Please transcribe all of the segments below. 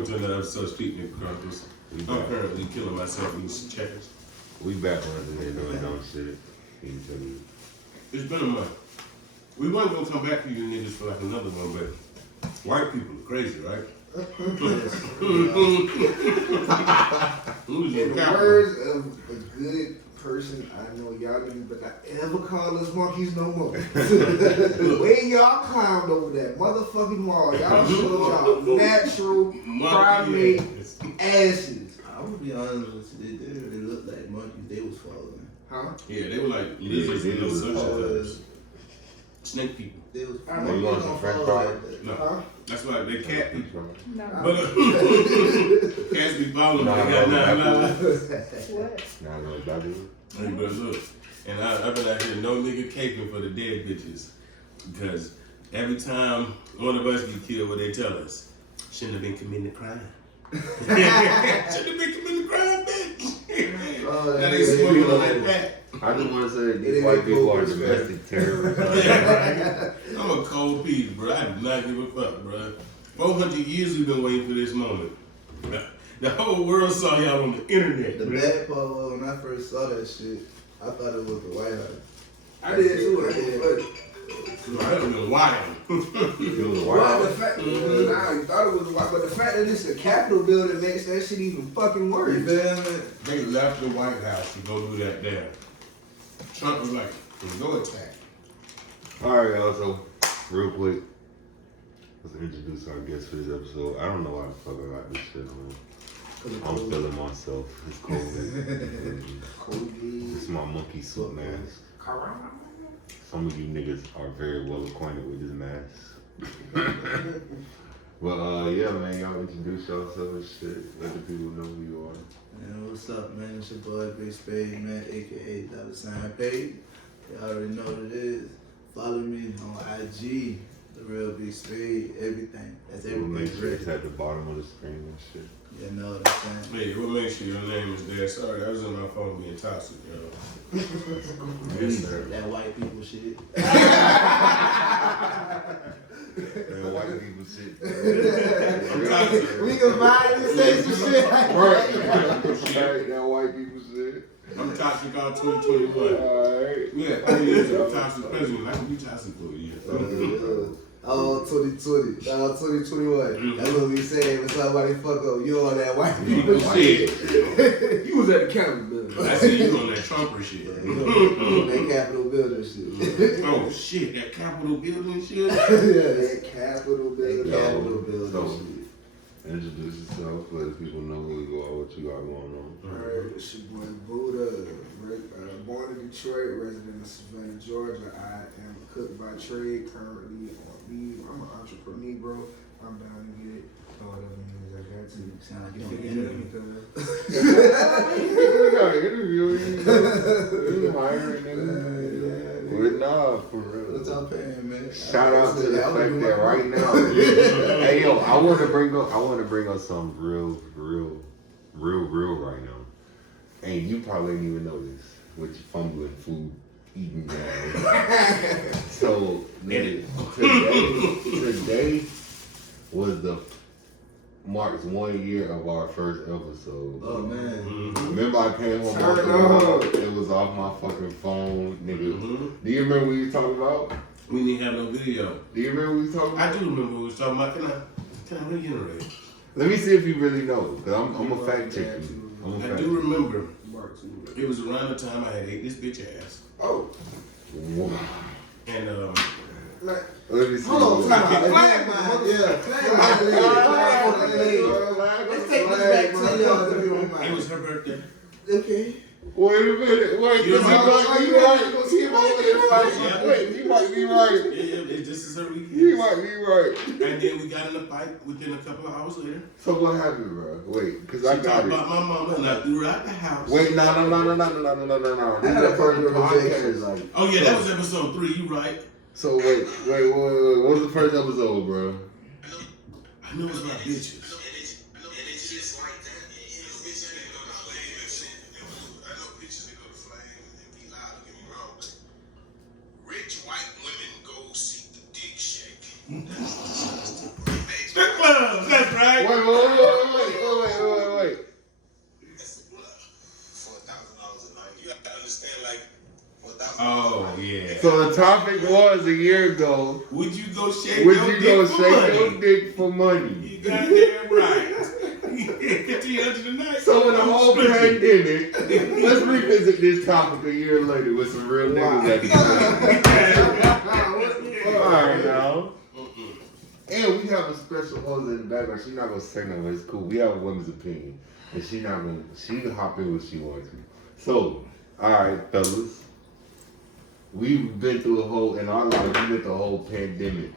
Welcome to another episode of Chronicles. I'm currently killing myself eating some checkers. We back running there doing dumb shit. It's been a month. We weren't gonna come back for you niggas for like another one, but white people are crazy, right? In the words of a good person, I know y'all niggas but not ever call us monkeys no more. The way y'all climbed over that motherfucking wall, y'all showed y'all natural primate asses. I'm gonna be honest with you, they looked like monkeys, they was falling. Huh? Yeah, they were like lizards and little sunshine. Snake people. They was I You want some French fries? No. Huh? That's why they cat people. No. But cats be following me. Nah, What? Nah, no, baby. Hey, but look, and I've been out here no nigga caping for the dead bitches. Because every time one of us get killed, what they tell us, shouldn't have been committing a crime. Shouldn't have been committing a crime, bitch. Now they smoking on that pack. I just want to say these white people are domestic terrorists. I'm a cold piece, bro. I do not give a fuck, bro. 400 years we've been waiting for this moment. The whole world saw y'all on the internet. The bad part was when I first saw that shit, I thought it was the White House. I did too. I did. That would have been wild. It was Well, wild. the fact, nah, you thought it was a white, but the fact that it's a Capitol building makes that shit even fucking You worse. feel me? They left the White House to go do that there. Trump was like, no attack. Alright, y'all, so real quick, let's introduce our guest for this episode. I don't know why the fuck I got this shit on. I'm feeling myself. It's cold. It's my monkey suit mask. Some of you niggas are very well acquainted with this mask. But yeah, man, y'all introduce yourself and shit. Let the people know who you are. Man, what's up, man? It's your boy Big Spade, man, aka $ Paid. You already know what it is. Follow me on IG, The Real Big Spade, everything. That's We'll everything. make sure it's at the bottom of the screen and shit. You know what I'm saying? Hey, we'll make sure your name is there. Sorry, I was on my phone being toxic, yo. Yes, sir. That white people shit. Man, white people shit. I'm toxic. We can buy and say some shit. Right, that white people shit. I'm toxic all 2021. Alright. Yeah, 4 years of toxic president. I can be toxic for a year. Oh, 2020, 2021. That's what we saying when somebody fuck up. You on that white people shit. You was at the Capitol building. I see you on that Trumper shit. You on that Capitol building shit. Oh shit, that Capitol building shit. Yeah, that Capitol building. Capitol building So, shit. introduce yourself, let the people know who you are, what you got going on. Alright, it's your boy Buddha, born in Detroit, resident of Savannah, Georgia. I am a cook by trade, currently on leave. I'm an entrepreneur, bro. I'm down to get it. Whatever news I got to. Sound like You you figure on the it interview. We got an interview. You hiring nigga. Well, nah, for real. What's up, paying, man? Shout out to the fact that right now. Hey yo, I want to bring up some real right now. And you probably didn't even know this with your fumbling food eating down. So today was the marks 1 year of our first episode. Oh, man. Remember I came home Turn off the up. road, it was off my fucking phone, nigga. Do you remember what you was talking about? We didn't have no video. Do you remember what you was talking about? I do remember what we was talking about. Can I reiterate? Let me see if you really know, cause I'm a fact check you. I'm a I fact do remember. Mark too. It was around the time I had ate this bitch ass. Oh, Wow. And like, Let me see. hold on, time out. Flag mine, yeah. Let's take this back to y'all if you don't it mind. was her birthday. Okay. Wait a minute. Wait, You this might remember? be right. Wait, you might be right. Yeah, this is her You weekend. might be right. And then we got in a fight within a couple of hours later. So what happened, bro? Wait, cause She I talked got about it. my mama and I threw her out the house. Wait, no. I This had is a the first couple of rejections, podcast. like, Oh yeah, that was episode 3. You right? So wait. What was the first episode, bro? I know it's about bitches. Strip clubs, that's right. Wait. So the topic was a year ago. Would you go shake Would your you dick go for shake money? your dick for money? You goddamn right. $1,500 tonight. So in the whole pandemic, let's revisit this topic a year later with some real niggas that Alright now. And we have a special host in the background. She's not gonna say nothing, but it's cool. We have a woman's opinion. And she can hop in when she wants to. So, alright, fellas. We've been through in our life, we've been through a whole pandemic.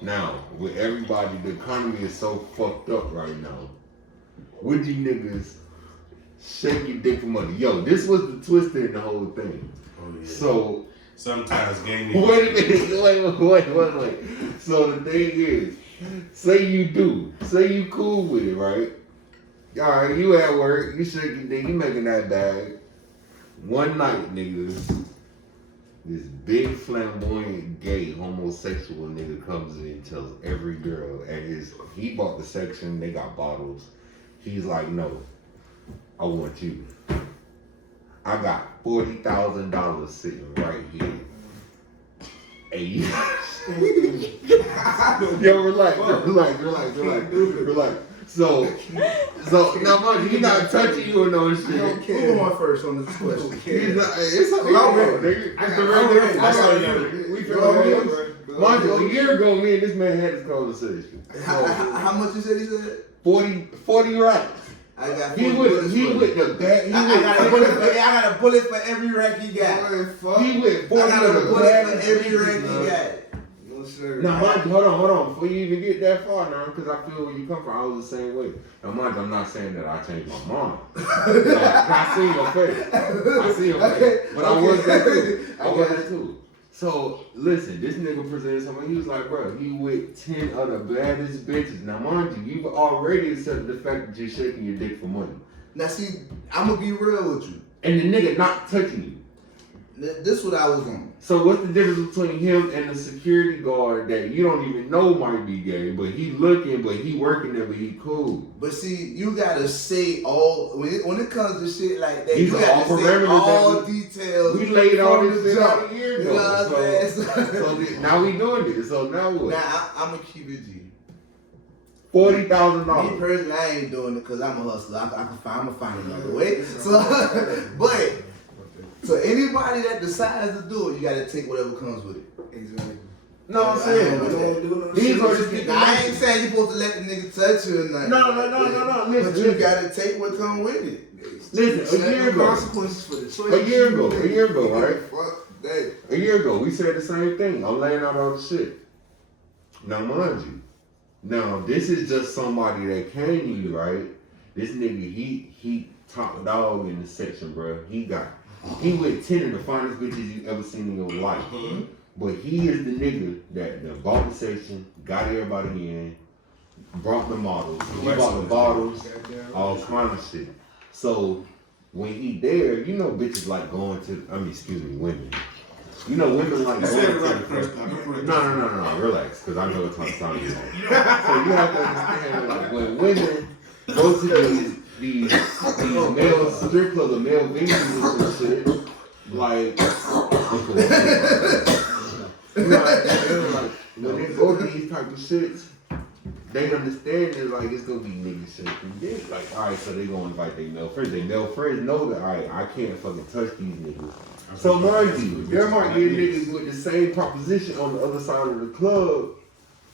Now, with everybody, the economy is so fucked up right now. Would you niggas shake your dick for money? Yo, this was the twist in the whole thing. Oh, yeah. So, sometimes game. wait a minute, wait. So the thing is, say you cool with it, right? Alright, you at work, you shaking dick, you making that bag. One night, niggas, this big flamboyant gay homosexual nigga comes in and tells every girl he bought the section, they got bottles. He's like, no, I want you. I got $40,000 sitting right here. Hey, yo, relax. So now, mind you, he not touching you or no shit. Who on first on this question? It's a Mind you, a year ago, me and this man had this conversation. How much you said he said? 40 racks. I got He with the bag. I got a bullet for every rack he got. He with 40 I got a of the bullet bag. for every rack he got. No, sir. Now, mind you, hold on. Before you even get that far now, because I feel where you come from, I was the same way. Now, mind you, I'm not saying that I changed my mind. I see your face. But I was that too. So, listen, this nigga presented something. He was like, bro, he with 10 of the baddest bitches. Now, mind you, you've already accepted the fact that you're shaking your dick for money. Now, see, I'm gonna be real with you. And the nigga not touching you. This what I was on. So what's the difference between him and the security guard that you don't even know might be gay, but he looking, but he working there, but he cool? But see, you gotta say all when it comes to shit like that. These you are gotta all say parameters all that details. We laid all from this the shit jump. out a year You know ago. what I'm saying? So now we doing this. So now what? Now I'm gonna keep it G. Me $40,000. personally, I ain't doing it because I'm a hustler. I'm gonna find another way. So, but so anybody that decides to do it, you gotta take whatever comes with it. Exactly. No, I'm saying these are the Now, I ain't saying you're supposed to let the nigga touch you or nothing. No. But Listen, you gotta take what comes with it. Listen, a year ago. Consequences for the choice. A year ago, right? Fuck that. A year ago, we said the same thing. I'm laying out all the shit. Now, mind you, now this is just somebody that came to you, right? This nigga, he top dog in the section, bro. He with 10 of the finest bitches you ever seen in your life. But he is the nigga that bought the section, got everybody in, brought the models, he bought the bottles, all kind of shit. So when he there, you know bitches like going to, women. You know women like going to. No, relax, because I know what type of time you on. So you have to understand, like when women go to these male strip clubs or male venues and shit, like, when they go to these type of shits, they understand that like it's gonna be niggas shaking dick. Like, alright, so they gonna invite their male friends. Their male friends know that, alright, I can't fucking touch these niggas. So mind you, there might be niggas with the same proposition on the other side of the club,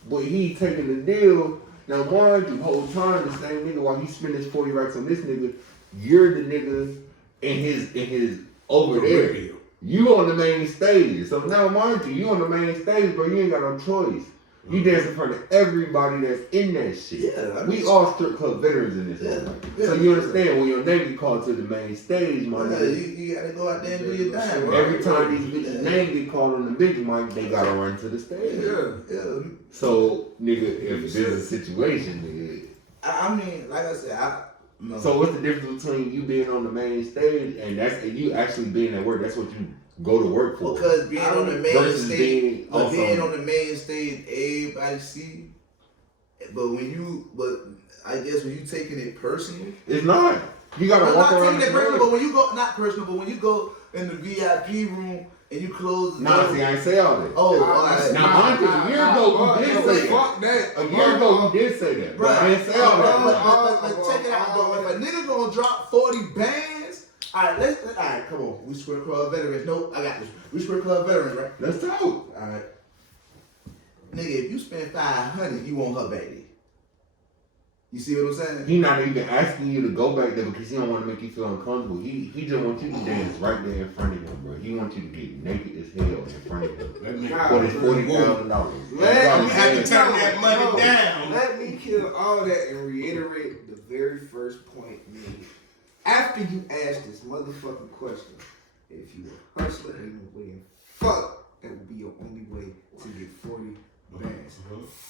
but he taking the deal. Now mind you, whole time the same nigga while he spend his 40 racks on this nigga, you're the nigga in his over there. You on the main stage. So now mind you on the main stage, bro, you ain't got no choice. You dance in front of everybody that's in that shit. Yeah, we all strip club veterans in this one. So you understand when your name get called to the main stage, my nigga. You gotta go out there and do your thing. Every time these bitches' name get called on the big mic, they gotta run to the stage. Yeah. So, nigga, if there's a situation, nigga. I mean, like I said, no. So what's the difference between you being on the main stage and you actually being at work? That's what you go to work for. Because being on the main stage, being on the main stage, everybody see. But I guess when you taking it personal, it's not. You gotta walk around. Not taking it personal, but when you go, not personal, but when you go in the VIP room and you close the Nah, door. see, I ain't say all that. Oh, alright. Now, mind you, a year ago, you did say Fuck that. that. A year ago, you did say that. But I ain't say all that. But check it out though. If a nigga gonna drop 40 bands, alright, come on. We Square Club veterans. Nope, I got this. We Square Club veterans, right? Let's talk. Alright. Nigga, if you spend 500, you want her back there. You see what I'm saying? He not even asking you to go back there because he don't want to make you feel uncomfortable. He just wants you to dance right there in front of him, bro. He wants you to get naked as hell in front of him. For this $40,000. Let me have to turn that money down. Let me kill all that and reiterate the very first point made. After you ask this motherfucking question, if you a hustler and you waiting, fuck, that would be your only way to get 40 bands.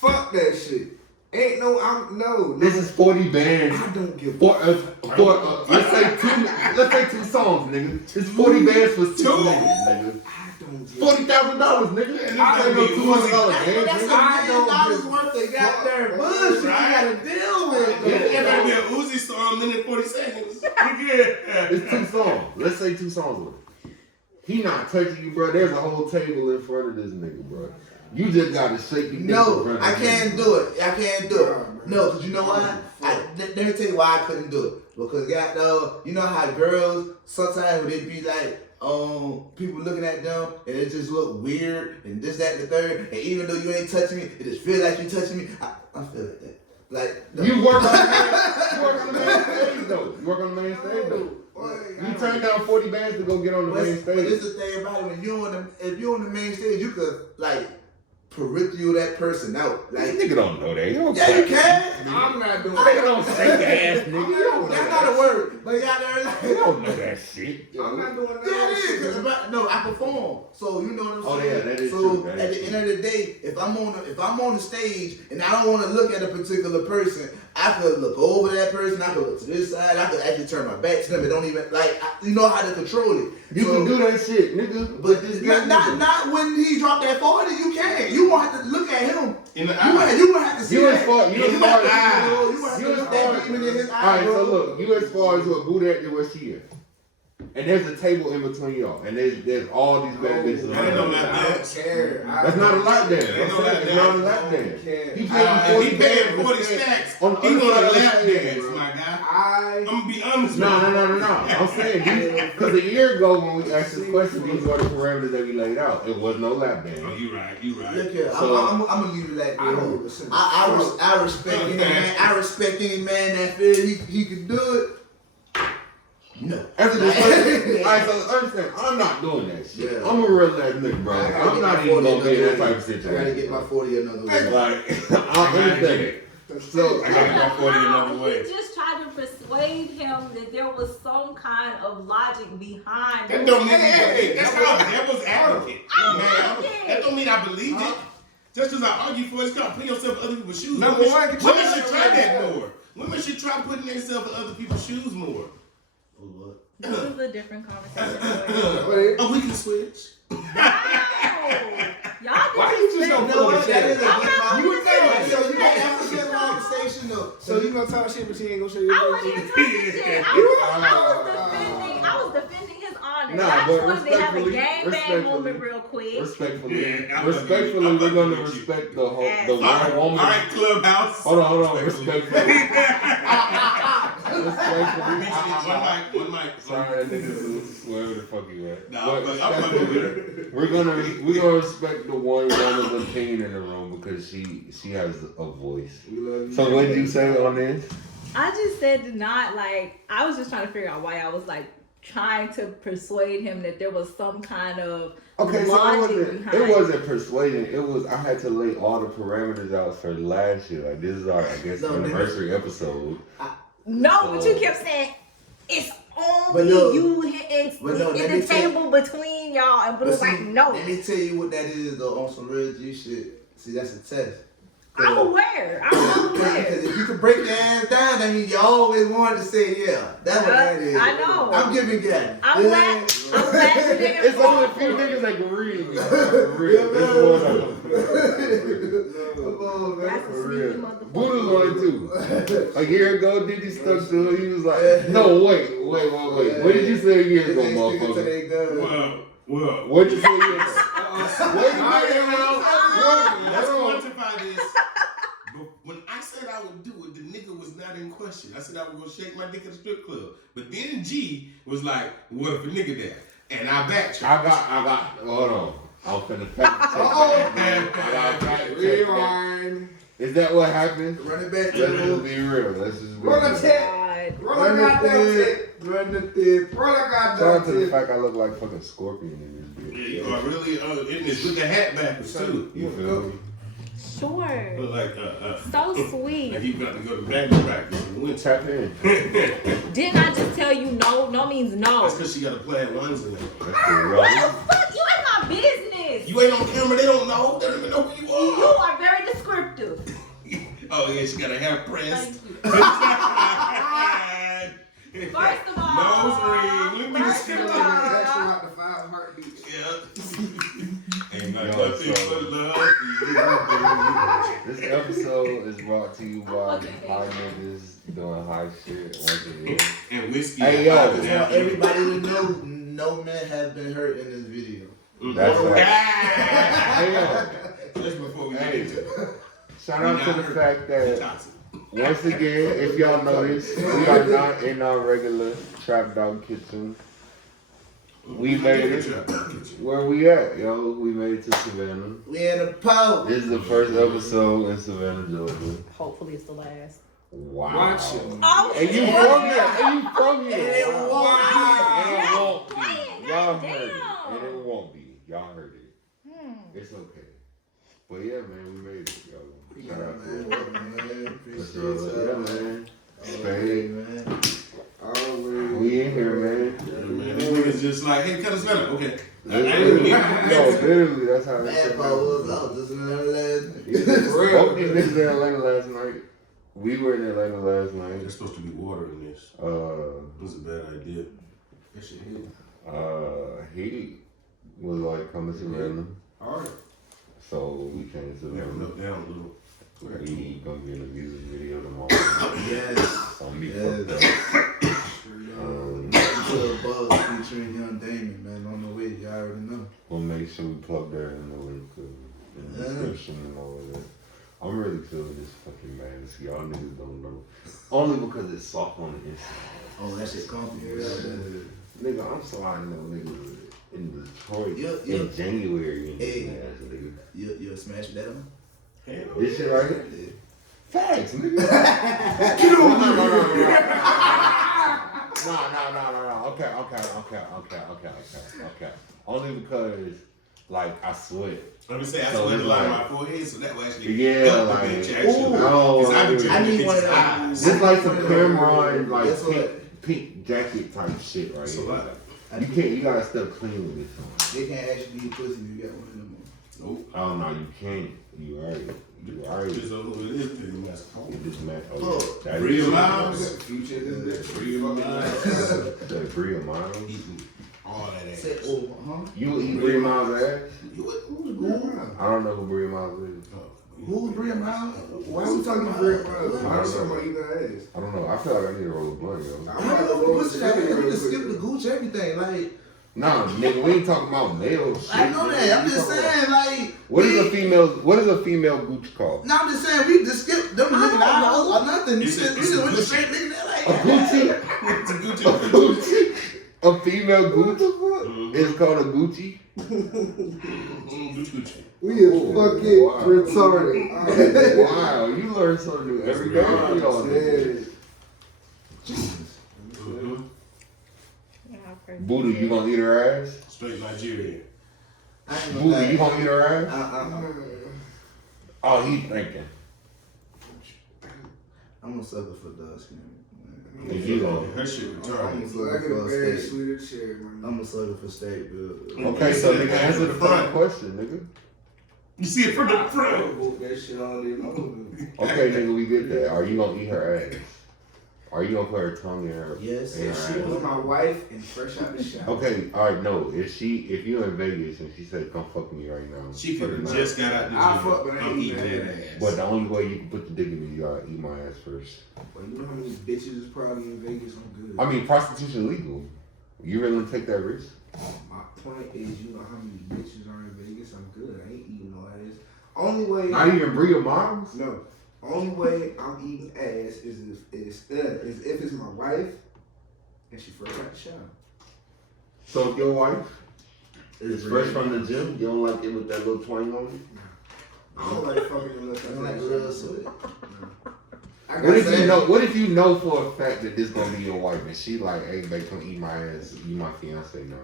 Fuck that shit. Ain't no. This is 40 bands. I don't give For let's say two songs, nigga. It's 40 bands for two niggas, nigga. I don't give $40,000, nigga. I Ain't no don't $200 That's band, $1 nigga. million worth of goddamn bullshit you Right. gotta deal with. It better be a Uzi song in 40 seconds. It's two songs. Let's say two songs with it. He not touching you, bro. There's a whole table in front of this nigga, bro. You just gotta shake your dick in No, front of I him. can't do it. I can't do it. No, because you know why? Let me tell you why I couldn't do it. Because you know how girls sometimes when they be like, people looking at them and it just look weird and this, that, and the third. And even though you ain't touching me, it just feel like you touching me. I feel like that. Like You work on the main stage though. You work on the main stage though. You turn down 40 bands to go get on the main But this stage. is the thing about it. When if you're on the main stage, you could like peripheral that person out. This Like nigga don't know that. He don't yeah, you care. can. I'm not doing Nigga don't shake ass, nigga. You don't know That's that. not a word. But you got there like You don't know that shit. I'm not doing that. yeah, it is. 'Cause no, I perform. So you know what I'm Oh, saying. yeah, that is so true. That at is the true. end of the day, if I'm on the stage and I don't want to look at a particular person, I could look over that person. I could look to this side. I could actually turn my back to them. It don't even you know how to control it. You can do that shit, nigga. But not when he dropped that 40. You can't. You won't have to look at him. In the You eye. won't have to see You as that. far You as won't far have to as look that demon in his eye, alright, bro. so look, you as far as what Buddha at where she is. And there's a table in between y'all. And there's all these bad bitches That ain't no around. lap I don't dance. care. That's not a lap dance. Ain't no I'm saying lap it's not a dance. lap dance. care. He If paid he paying 40 stacks, on the he other gonna side of the lap table, dance, bro. my guy. I I'm gonna be honest No. with you. I'm saying because a year ago when we asked this question, these were the parameters that we laid out. It was no lap Oh, dance. you right. Look here, So- I'm gonna leave it like I that. don't listen. I respect any man. I respect any man that feel he can do it. No. As a disclaimer, alright, so understand, I'm not doing that shit. Yeah. I'm a real ass nigga, bro. I gotta I'm get not my even 40 gonna be in that another type of way. situation. I gotta get my 40 another way. Like, I understand it. So, I gotta go 40 another He way. just tried to persuade him that there was some kind of logic behind That it. don't mean that's called devil's advocate. I Man, like it. that don't mean I believed it. Just because I argue for it, it's called putting yourself in other people's shoes. Number Women one, should- get your women should ass try out that of more. Women should try putting themselves in other people's shoes more. This is a different conversation. Oh, we can switch. No. Y'all Why you just don't don't No, pull that the is a shit? good conversation. So you Hey, have to get conversation though. So you gonna talk shit, but you ain't gonna show your I wasn't even talking shit. I was defending his honor. Nah, I but just wanted to have a respectfully- gang bang respectfully- moment real quick. respectfully, Yeah, I'm respectfully, fucking we're with gonna you. respect the Yes. one All woman. right, Clubhouse. Hold on, respectfully. Respectfully. One mic. Sorry, that nigga wherever the fuck you at. Nah, But I'm fucking with it. we're gonna respect the one woman's opinion in the room because she has a voice. We love you. So what did you say on this? I just said to not like. I was just trying to figure out why I was like trying to persuade him that there was some kind of Okay, so logic behind it wasn't persuading. It was I had to lay all the parameters out for last year. Like this is our anniversary episode. No, but you kept saying it's But only no. you hitting But no, let in me the tell- table between y'all, and Blue But was see, like, no. let me tell you what that is though on some real G shit. See, that's a test. I'm aware. I'm aware. Because if you can break your ass down, that means you always wanted to say yeah. That's what that is. I know. I'm giving gap. I'm glad you didn't It's only a fall few for it. niggas that can read me. For real. There's one of them. Come on, man. That's a For sneaky real. motherfucker. Buddha's on it too. A year ago, Diddy stuck to it. He was like, no, wait. What did you say a year ago, They stick it to motherfucker? their gun. Well, Well, What'd you say? Where you let's quantify this. But when I said I would do it, the nigga was not in question. I said I would go shake my dick at a strip club. But then G was like, what if a nigga there? And I backtracked. I got, hold on. I'm finna fact check. Rewind. Is that what happened? Run it back. Let's just be real. Let's just be Run the real. tip. Run the goddamn tip. Run the tip. Run the Shout out goddamn to the tip. fact I look like fucking Scorpion in this Yeah, bitch. you are really in this with the hat backwards too. You feel me? Sure. Look like So like sweet. he got to go to batting practice in the winter. Tap in. Didn't I just tell you no? No means no. That's because she got to play at ones in there. That's the What real. the fuck? You ain't my business. You ain't on camera, they don't know. They don't even know who you You are. are very descriptive. Oh yeah, she got her hair pressed. Thank you. First First of all, nose ring. Let me first see of that. all, That's about the 5 heartbeats. Yeah. Ain't got Yo, nothing so- but love for you, baby. This episode is brought to you by Okay. high niggas doing high shit once again. And whiskey. Hey, yo. I just want everybody to know no man has been hurt in this video. That's right. Ah! Hey, yo. Just before we get Hey. into it. Shout out to the fact that Toxic. once again, if y'all notice, we are not in our regular Trap Dog kitchen. We made it. Where we at, yo? We made it to Savannah. We in the po. This is the first episode in Savannah, Georgia. hopefully it's the last. Wow. Watch it. Oh, And you shit. from here. And you from here. And it won't And it That's won't be. playing. Y'all Damn. heard it. And it won't be. Y'all heard it. It's okay. But yeah, man, we made it, yo. Shout out to you. Appreciate Yeah, y'all, man. Hey, Spade. man. Always. We in here, man. Yeah, man. This nigga's just like, hey, cut us down. Okay. Literally, literally, that's how Bad shit boy was goes. out. This is another last night. Both these niggas in Atlanta last night. We were in Atlanta last night. There's supposed to be water in this. It was a bad idea. That shit hit. He was like coming to Savannah, Alright. so we came to We have to Savannah. look down a little. We gonna be in a music video tomorrow. Yes. On me Yes. fucked up. To a buzz featuring Young Damon, man. On the way, y'all already know. We'll make sure we plug that in the link in the description and all of that. I'm really feeling this fucking mask. Y'all niggas don't know. Only because it's soft on the inside. Oh, that shit's comfy. Nigga, I'm sliding them niggas in Detroit Yup, in yup. January in Hey. this mask, nigga. You'll smash that on? Hell This shit right here? Yeah. Facts, nigga. No. Okay. Only because, like, I sweat. Let me say, I So sweat it's a lot on like- my forehead, so that will actually Yeah, help like, the bitch actually. no, Because I be I drinking need bitches' one of those. eyes. This like some Cameron, like, That's pink jacket type shit right That's a here. lot. You gotta step clean with this one. They can't actually eat pussy if you got one of them. Nope. Oh no, you can't. You right. Just don't know what it is, because you must call It it. just meant, Oh, that Bria is- Miles. Future is that. Bria Miles. That Bria Miles. Eating all that ass. Say, oh, huh? You eat Bria Miles ass? You would, I don't know who Bria Miles is. Who's Bria Miles? Why are we talking about Greg Miles? I Why don't are we talking know. about eating ass? I don't know. I feel like I need to roll a blunt, yo. I'm about to roll this shit We real can skip quick. the gooch, everything. Like, Nah, nigga, we ain't talking about male shit. I know that. I'm We just talking about- saying, like, What is a female gooch called? No, I'm just saying, we just skip them looking eyes or nothing. We It's just a went Gucci. straight looking at like, A Gucci? It's a good A job. Gucci? A female gooch? Mhm. It's called a Gucci? Gucci. We is Oh, fucking wow. retarded. Wow, you learn something new every day. Y'all niggas. Mhm. Booty, you gonna eat her ass? Straight Nigerian. I ain't Booty, gonna you gonna eat her ass? lie. Oh, he thinking. I'm a sucker for dark skin. If you gonna. Her shit I'm retarded. a So I sucker get for a a bad steak. sweeter chair, man. I'm a sucker for steak, dude. Okay, so nigga, answer the fucking question, nigga. You see it from the front. Book that shit all day long. Okay, nigga, we get that. Are you gonna eat her ass? Are you gonna put her tongue in her? Yes. in her She ass? was my wife and fresh out the shower. Okay, alright, no. If you're in Vegas and she said, come fuck me right now. She for the could have night. just got out the I gym. fuck, but I I'm ain't eating eating that that ass. But the only way you can put the dick in me, you gotta eat my ass first. Well, you know how many bitches is probably in Vegas? I'm good. I mean, prostitution legal. You really gonna take that risk? My point is, you know how many bitches are in Vegas? I'm good. I ain't eating no ass. Only way. Not even Bria Miles? No. Only way I'm eating ass is if it's my wife and she fresh out the shower. So if your wife is fresh from the gym, you don't like it with that little twang on it? I don't like fucking unless I like a little sweet. What if you know for a fact that this gonna be your wife and she like, hey babe, come eat my ass. You my fiance now.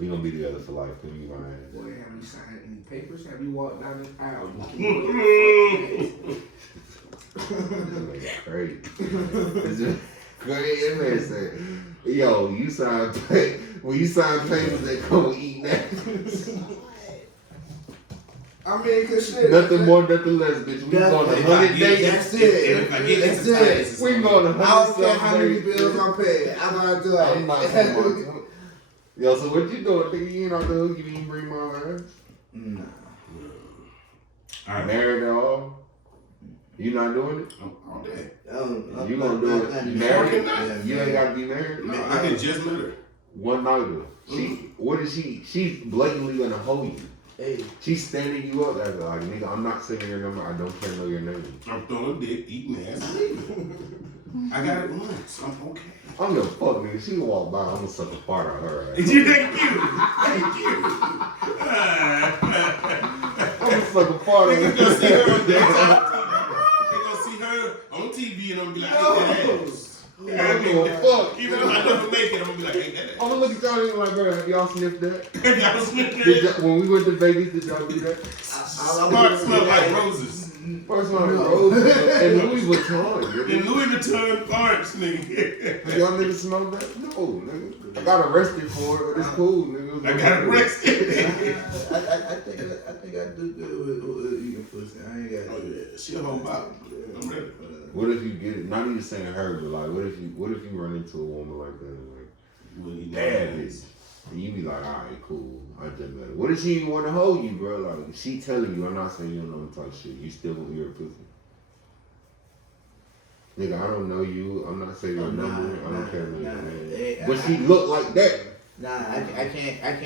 We gonna be together for life. Come eat my ass. Boy, have you signed any papers? Have you walked down this aisle? This is crazy. Go ahead, man. Say, yo, you sign when you sign papers that come with eating ass. I mean, cause shit. Nothing more, nothing less, bitch. We going 100 days. That's it. That's it. We going 100 I don't care how many bills I'm paying. I'm gonna do it. I'm not going. Yo, so what you doing? Nigga, you ain't off the hook. You ain't bring my ass. Nah. Alright. Married at all? You not doing it? All day. You gonna do it? You married? You ain't gotta be married. No, I can just met her. One nighter. What is she? She's blatantly gonna hold you. Hey. She's standing you up like, nigga, I'm not saying your number. I don't care to know your name. I'm throwing dick, eating ass, and leaving. I got it once. I'm okay. I'm the fuck, nigga. She can walk by. I'm gonna suck a fart on her ass. Thank you. Thank you. I'm gonna suck a fart on They her gonna see her on ass. They gonna see her on TV and I'm gonna be like, hey, that ass. I don't give a fuck. Even if I never make it, I'm gonna be like, hey, that I'm gonna look at y'all and be like, bro, have y'all sniffed that? ass. Y'all sniff Did that? y'all, when we went to Vegas, did y'all do that? Smart smell like roses. First one, Rose and Louis Vuitton. And Nigga. Louis Vuitton farts, nigga. Have y'all niggas smelled that? No, nigga. I got arrested for it, but it's cool, nigga. I got arrested. I think I do good with eating pussy. I ain't got. Oh yeah, she a whole bottle. I'm ready. What if you get it? Not even saying her, but like, what if you run into a woman like that and like, Well, you know damn that it, and you be like, all right, cool, I just better. What if she even want to hold you, bro? Like, she telling you, I'm not saying you don't know talk shit. You still gonna hear a pussy. Nigga, I don't know you. I'm not saying your number. I don't care what your name. But she look like that. Nah, I can't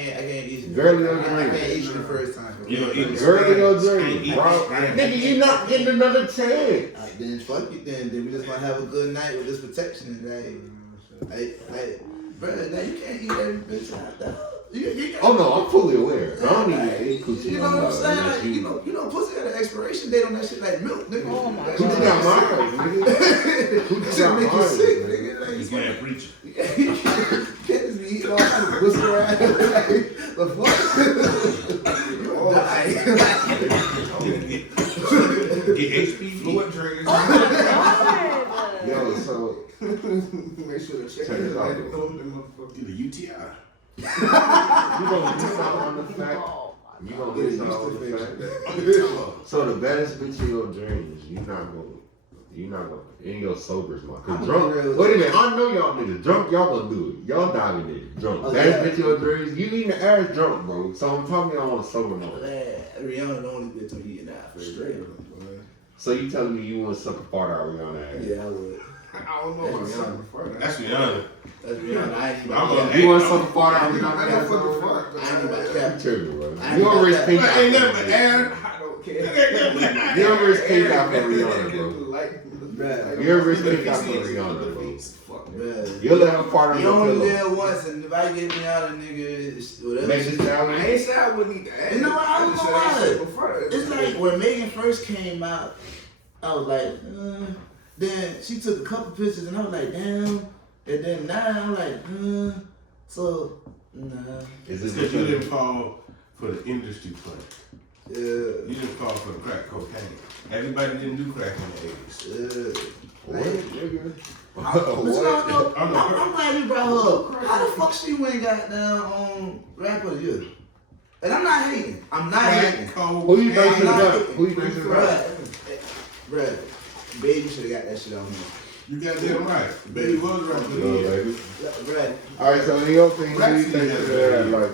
eat you. Girl, your I dream. can't eat you the first time. You don't eat Girl, your Ain't dream, eat bro. scram. Nigga, you not getting another chance. Then fuck it then. Then we just gonna have a good night with this protection. Like, bro, now you can't eat every bitch out there. You Oh no, I'm fully aware. I don't even eat coochie. You know what I'm saying? Like, you know, pussy got an expiration date on that shit like milk, nigga. Oh my That Coochie shit got got mine, nigga. Coochie shit got make you mine, sick, nigga. nigga. Like, This man preacher. you can't just be eating all kinds of pussy around. Like, the fuck? You gonna die. Get HPV. Fluid drinkers. Oh my god. Yo, so Make sure to check Check it this out, out. though. Get a UTI. you gonna miss out on the fact. You gonna miss out on the fact. So the baddest bitch in your dreams, you not gonna in your sober mind. Cause I'm drunk, real- wait a minute, I know y'all niggas drunk, y'all gonna do it. Y'all diving in drunk. Oh, Baddest yeah. bitch in your dreams, you eating the ass drunk, bro. So I'm talking on a sober mode. Rihanna the only bitch I'm eating out for Straight real. up, boy. So you telling me you want to suck a fart out of Rihanna ass? Yeah, I would. I don't know what's up before that. That's Rihanna. That's Rihanna. I ain't even I'm about a- to You want to suck a fart out of I Rihanna don't ass? fucking bro? fuck. I ain't about to You cap. tripping, bro. I You ain't don't risk about pink But out ain't for nothing but Rihanna. air. I don't care. You don't risk pink out for Rihanna, bro. Bruh. You don't risk pink out for Rihanna, bro. Fuck me. Bruh. You'll let her fart on You your only pillow. live once, and if I get me out of nigga, it's whatever. Make this down. I ain't say I wouldn't eat the ass. You know what? I don't know said why. shit before that. It's like when Megan first came out, I was like, then she took a couple pictures, and I was like, damn. And then now I'm like, so, nah. Is It's this because you because didn't fall for the industry play. Yeah. You didn't fall for the crack cocaine. Everybody didn't do crack in the 80s. what, nigga? But you know, What? I'm glad you brought her up. How the fuck she went got down on Rap of the Year? And I'm not hating. I'm not hating. Crack cocaine. Who you think should have not- done it? Who you think should have done it? Bruh, Baby should have got that shit on me. You got damn right. Baby was right for the No, year. baby. Bruh. All right, so in your thing, who Black you think people should have have like?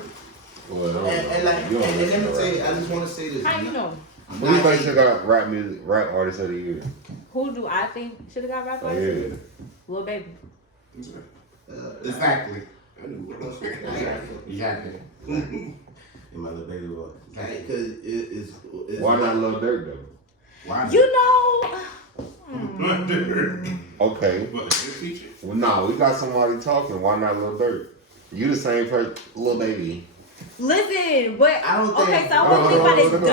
Well, I don't And know. like, You don't and let listen me to tell you, rap. I just want to say this. How you know? I'm Who you not think hating. should got rap music, rap artist of the year? Who do I think should have got rap Oh artist? yeah. Lil Baby. Exactly. I knew what else was Exactly. In my little baby voice. Like, cause it's Why not Lil Durk though? Why? You know. Okay. What, the feature? Well, no, we got somebody talking. Why not Lil Durk? You the same person, Lil Baby. Listen, but I don't think- okay, so I was thinking about this. Hold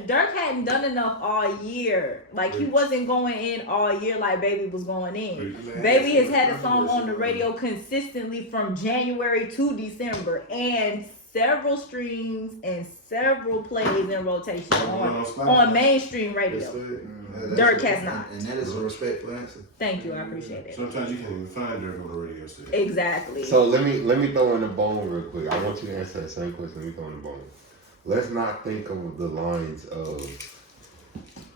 on. Dirk hadn't done enough all year. Like he wasn't going in all year like Baby was going in. Baby has had a song on the radio consistently from January to December and several streams and several plays in rotation on mainstream radio. Dirk has not. And that is a respectful answer. Thank you, I appreciate it. Sometimes you can't even find Dirk on the radio station. Exactly. So let me throw in the bone real quick. I want you to answer that same question. Let me throw in the bone. Let's not think of the lines of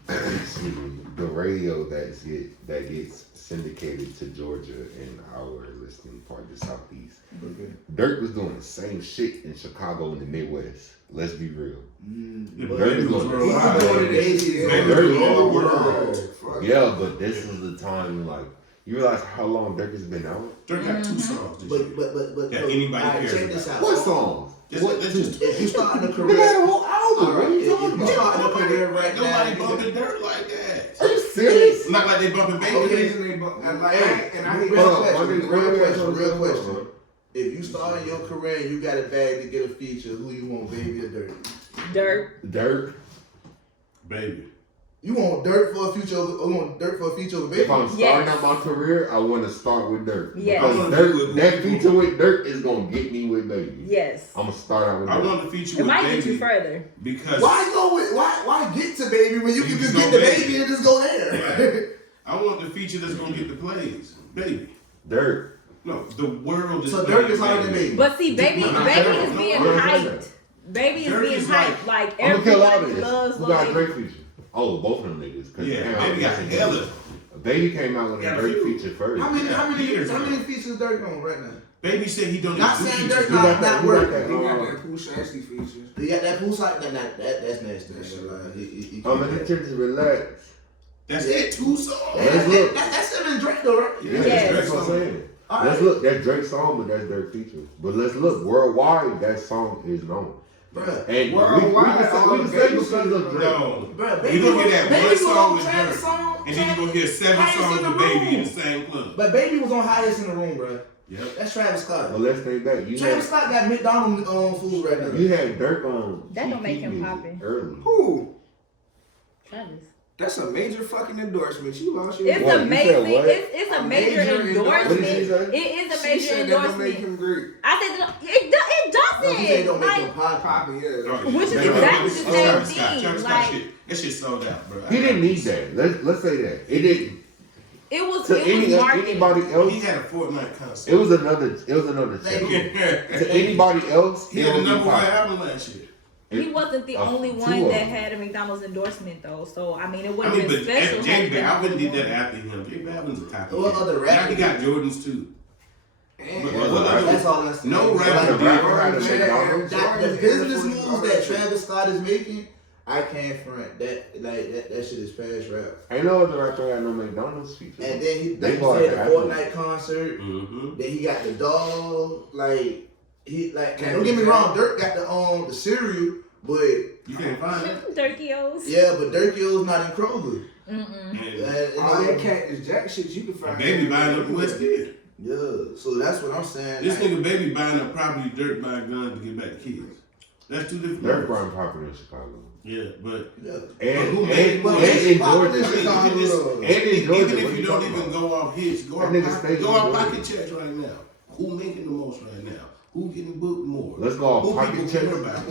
excuse me, the radio that gets syndicated to Georgia and our listening part, the Southeast. Okay. Dirk was doing the same shit in Chicago and the Midwest. Let's be real. Yeah, but Dirk Baby was was real He's live. doing it 80s. Baby Dirk was all was world. Fuck. Yeah, but this is the time like you realize how long Dirk has been out. Dirk got 2 songs this year. But Yeah, anybody alright, cares check this about. out. What songs? That's just If you starting a They career, had a whole album. alright, What are you if talking you about? starting a career right Nobody now, bumping Dirk like that. Are you serious? Not like they bumping Baby. Okay. And I Hey, hate real Hold on, question. real question. If you starting your career and you got a bag to get a feature, who you want, Baby or Dirk? Dirk. Baby. You want Dirk for a feature? You want Dirk for a feature with Baby? If I'm starting Yes. out my career, I want to start with Dirk. Yes. Because Dirk, that feature with Dirk is gonna get me with Baby. Yes. I'm gonna start out with I Dirk. want to feature It with might get you Baby further. because Why go with why get to Baby when you can just go get the Baby. Baby and just go there? I want the feature that's gonna get the plays. Baby. Dirk. No, the world is So playing Dirk is harder than Baby. But see, baby is being I'm hyped. Baby is Dirk being is hyped. Like I'm gonna kill all everybody of this. loves Who got a like. Drake feature? Oh, both of them niggas. 'Cause they Yeah, came out Baby got with hella. Baby came out with Yeah, a Drake few. feature first. How many Years ago. features Dirk on right now? Baby said he don't Not even do saying features. Dirk You got not that- you got working. that, He got that Pooh Shiesty feature. You got that poolside? That's nasty. That's I'm gonna just relax. That's it, 2 songs. Let's look. That's him and Drake though, right? Yeah, Yes. that's what I'm saying. All Let's right. look. That's Drake's song, but that's Dirk feature. But let's look worldwide. That song is known. Bruh. And Worldwide, we can say all because Baby of Drake. No. Bruh, You gonna hear that Baby one was song on with Travis' Dirk, song, and then you gonna hear 7 Highest songs in the with Baby in room. the same club. But Baby was on highest in the room, bruh. Yep. That's Travis Scott. But let's think back. Travis Scott got McDonald's food right now. You had Dirk on. That don't make TT him music poppin'. early. Who? Travis. That's a major fucking endorsement. You lost your It's What, you said amazing. what? It's a major endorsement. What did she say? It is a She major said that don't make endorsement. him great. I said that it No, he said it don't doesn't. make him Like, pop. Poppy, yeah. Which is No, exactly the Travis same Scott, thing, Travis Scott like- shit. That shit sold out, bro. He didn't need that. Let's say that. It didn't. it was To marketed. anybody He else, had a Fortnite concert. it was another check. To anybody else, He it had a would be number 1 fine. album last year. He wasn't the only two one of that them. had a McDonald's endorsement though. So I mean, it I wouldn't mean, have but been special. J had he Balvin been did the that one. after him. J Balvin's a copy. What other Now rapper he got did? Jordans too. And But Yeah, what other- That's all I'm saying. No Like, rapper The rapper had a Jordan, McDonald's. the business moves that Travis Scott is making, I can't front that. Like that shit is past rap. Ain't no other rapper had no McDonald's feature. And then he, They like you bought said, the the Apple. Fortnite concert. Mm-hmm. Then he got the dog. Like he like. Don't get me wrong. Dirk got the cereal, but You can't find it. Turkeyos. yeah, but Dirkio's not in Kroger. Mm-mm. And all that Cactus Jack shit you can find. Baby buying up West End. Yeah, so that's what I'm saying. This like, nigga Baby buying up property, Dirk buying guns to get back to kids. That's 2 different Dirk levels. Brown popular in Chicago. Yeah, but yeah. And who in made- but Georgia. popular in I mean, Chicago, you can just- though. And in Georgia, even what if you you don't talking even about? go off hits, go That off nigga stays in pocket Georgia. checks right now. Who making the most right now? Who getting booked more? Let's go off Who pocket people checks. care about?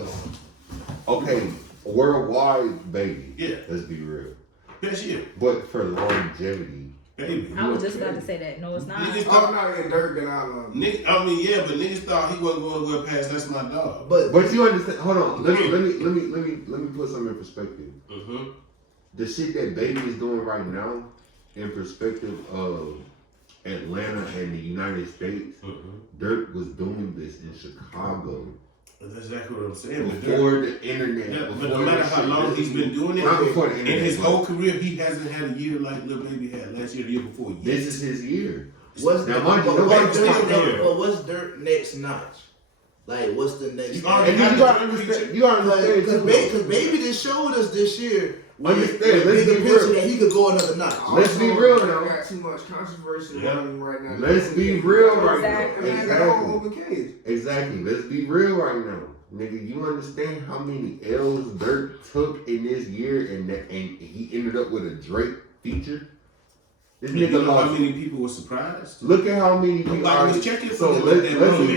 Okay, worldwide, baby. Yeah. Let's be real. That's it, But for longevity, baby. I was just about to say that. No, it's not. Niggas Oh thought, no, yeah, Dirk and I love him. I mean, yeah, but niggas thought he wasn't going to go past. That's my dog. But but you understand? Hold on. Let me put something in perspective. Mm-hmm. The shit that Baby is doing right now, in perspective of Atlanta and the United States, Mm-hmm. Dirk was doing this in Chicago That's exactly what I'm saying. But before the internet. yeah, but before no matter that how shit long really- he's been doing it, not before the in internet. his but whole career, he hasn't had a year like Lil Baby had last year, the year before. This is his year. What's Now, the mind you, nobody's still talking there. but what's Dirk next notch? Like, what's the next? You already And then got the feature. you gotta understand too. Because Baby just showed us this year. Understand, with let's bigger be picture real. that he could go another notch. Let's be Also, real Drake now. got too much controversy Yeah. on him right now. Let's be real right Exactly. now. And that whole Exactly. open cage. Exactly. Let's be real right now. Nigga, you understand how many L's Dirk took in this year and he ended up with a Drake feature? This You nigga know how lost. many people were surprised? Look at how many people Nobody are. was checking for So him let's, at that let's moment.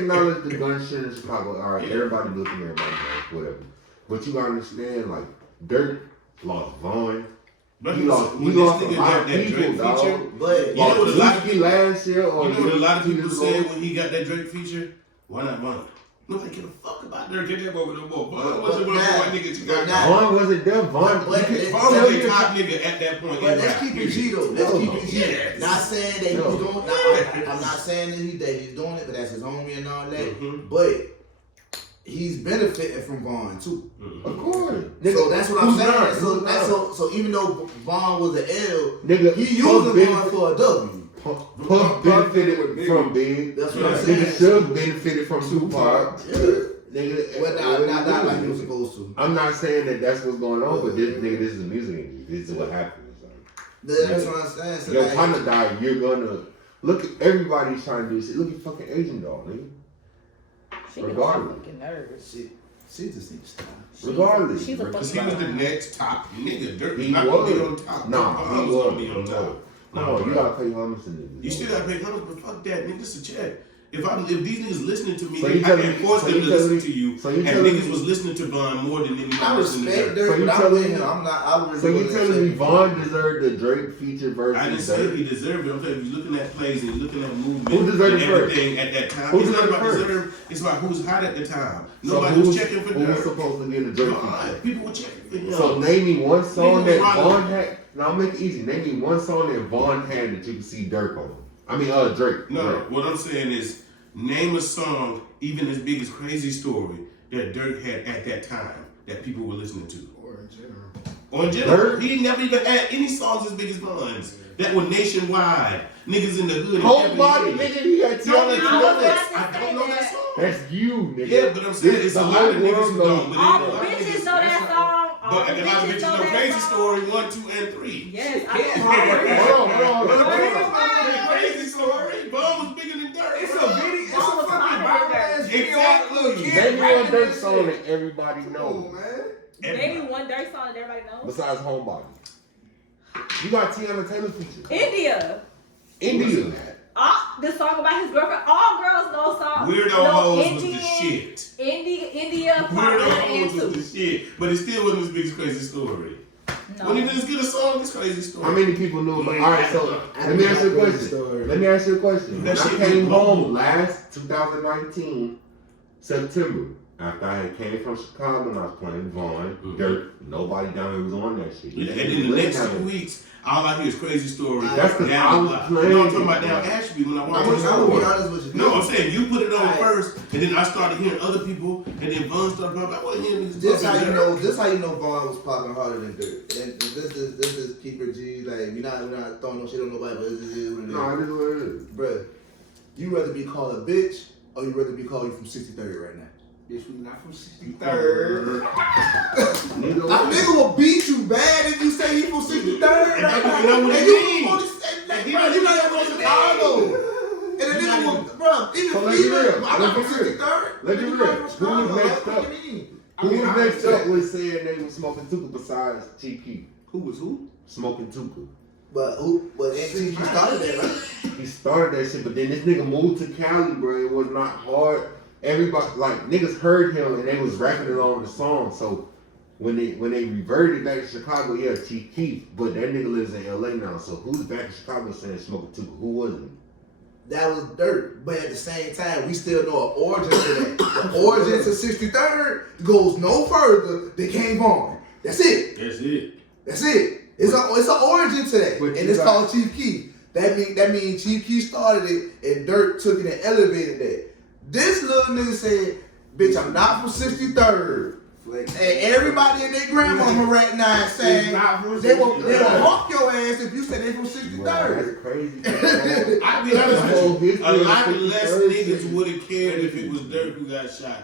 acknowledge the gun shit in Chicago. All right, everybody looking at everybody else, whatever. But you gotta understand, like Dirk lost Vaughn. But He lost when a this lot nigga got of that people, Drake dog. feature, But You know what a lot of Whiskey last year, or you know what a lot of people years said ago? when he got that Drake feature? Why not Vaughn? Nobody give a fuck about Dirk at that moment no more. Vaughn But wasn't one of the now- white niggas you but got. now- Vaughn wasn't there. Vaughn, But- you can Vaughn tell was me the top nigga at that point. But in let's rap, keep it period. G though. Let's No. keep it G. Yes. Not saying that No. he's doing. I'm not saying that he's doing it, but that's his homie and all that. Mhm. But he's benefiting from Vaughn too. Of course. So that's what I'm Who's saying. not? So Who's that's not? so even though Vaughn was an L, Nigga, he Puff using Vaughn for a W. Puff benefited from Big. That's what I'm saying. Nigga Suge benefited from Tupac. Yeah. Nigga, But not like he was supposed to. I'm not saying that that's what's going on, but this nigga, this is the music industry. This is what happens. That's what I'm saying. So Your like, partner died, you're gonna look at everybody's trying to do shit. Look at fucking Asian doll, nigga. She got Regardless. fucking nerves. she just needs to stop. Regardless. She's a Because fucking he was the nerve. next top nigga. Dirk He not gonna be on was. top. Nah, Vaughn he was was. gonna be on top. Come on, you gotta pay homage to niggas. You still gotta pay homage, but fuck that, nigga. This is a check. If these niggas listening to me, So I you telling can't me- force so them you to telling listen me- to you. so you And telling niggas me- was listening to Vaughn more than anybody I listening to respect Dirk. Dirk, So you but I'm telling with me- him. I'm not. I really So you wasn't telling me saying- Vaughn deserved the Drake feature versus I didn't say Dirk? he deserved it. I'm saying if you're looking at plays and you're looking at movement Who deserved and it first? everything at that time. Who It's not deserved it about first? deserve. It's about who's hot at the time. So Nobody was checking for who was Dirk. supposed to get a Drake Vaughn. feature? People were checking for him. So name me one song Nigga that was Vaughn running. had. Now I'll make it easy. Name me one song that Vaughn had that you can see Dirk on. I mean, Drake. No, Drake. what I'm saying is name a song, even as big as Crazy Story, that Dirk had at that time that people were listening to. Or in general. Or in general, Dirk? he never even had any songs as big as Vaughn's that were nationwide. Niggas in the hood. Homebody, nigga, you got No, Tiana nigga, I was Taylor. about to I don't know that song. That's you, nigga. Yeah, but I'm saying This it's a the lot whole of niggas world who knows. don't. But All a the lot of bitches niggas- know that song. All But the a lot of bitches bitches know know that Crazy song. Story 1, 2, and 3. Yes, I Yeah. know. Hold on. Crazy Story. Vaughn was bigger than Dirk. It's a bro. video. It's a Vaughn was fucking hotter than viral Dirk. ass video. Exactly. Little kid Name me one rapping Dirk that song shit. that everybody Come knows on, man. Maybe one Dirk song that everybody knows. besides Homebody. You got Tiana Taylor feature. India. India. The song about his girlfriend. All girls know songs. Weirdo No, Hoes was Indian, the shit. India, part Weirdo 1 and Hoes 2. was the shit. But it still wasn't as big as Crazy Story. No. Wasn't even as good a song as Crazy Story. How many people knew about? All right, so let me ask you a question. Let me ask you a question. When That I shit came was global. home last 2019 September, after I had came from Chicago and I was playing Vaughn, Dirk, nobody down here was on that shit. Yeah, and in the next 2 weeks, all I hear is Crazy Story. That's 'cause down I the was block. playing No, I'm talking about it, down bro. Ashby when I I'm walked gonna in be the store. honest with you. No, I'm saying you put it on Alright. first, and then I started hearing other people, and then Vaughn started talking about, what hearing niggas This how talking you about. know. This how you know Vaughn was popping harder than Dirk. And this is keep it G. Like we're not throwing no shit on nobody, but this is what it is. No, it is what it is. Bruh, you rather be called a bitch or you rather be called you from 63rd right now? Bitch, we not from 63rd. A nigga will beat you bad if you say he from 63rd. And right they now. don't know what And it you means. from the- And he bro, don't you even not know from what it Chicago. means. And the He nigga not will, even- bro, even So let's be female, real. I'm not Let's from be real. 63rd. Let's be Nigga, real. I'm from Who was Chicago. next What up? do you mean? Who mean, was I next understand. up was saying they was smoking Tuka besides Chief Keef? Who was who? Smoking Tuka. But NT started that, right? He started that shit, but then this nigga moved to Cali, bro. It was not hard. Everybody, like, niggas heard him and they was rapping along the song. So when they reverted back to Chicago, yeah, Chief Keef, but that nigga lives in LA now. So who's back in Chicago saying Smoking Tuka? Who was it? That was Dirt, but at the same time, we still know an origin to that. The origin to 63rd goes no further than came on. That's it. That's it. That's it. It's an origin to that, But and you it's got- called Chief Keef. That mean Chief Keef started it, and Dirt took it and elevated that. This little nigga said, "Bitch, I'm not from 63rd. flex. Hey, everybody and their grandmama right now is saying they will hawk your ass if you say they from 63rd. That's crazy. I'll be honest with you. A lot less niggas would have cared if it was Dirk who got shot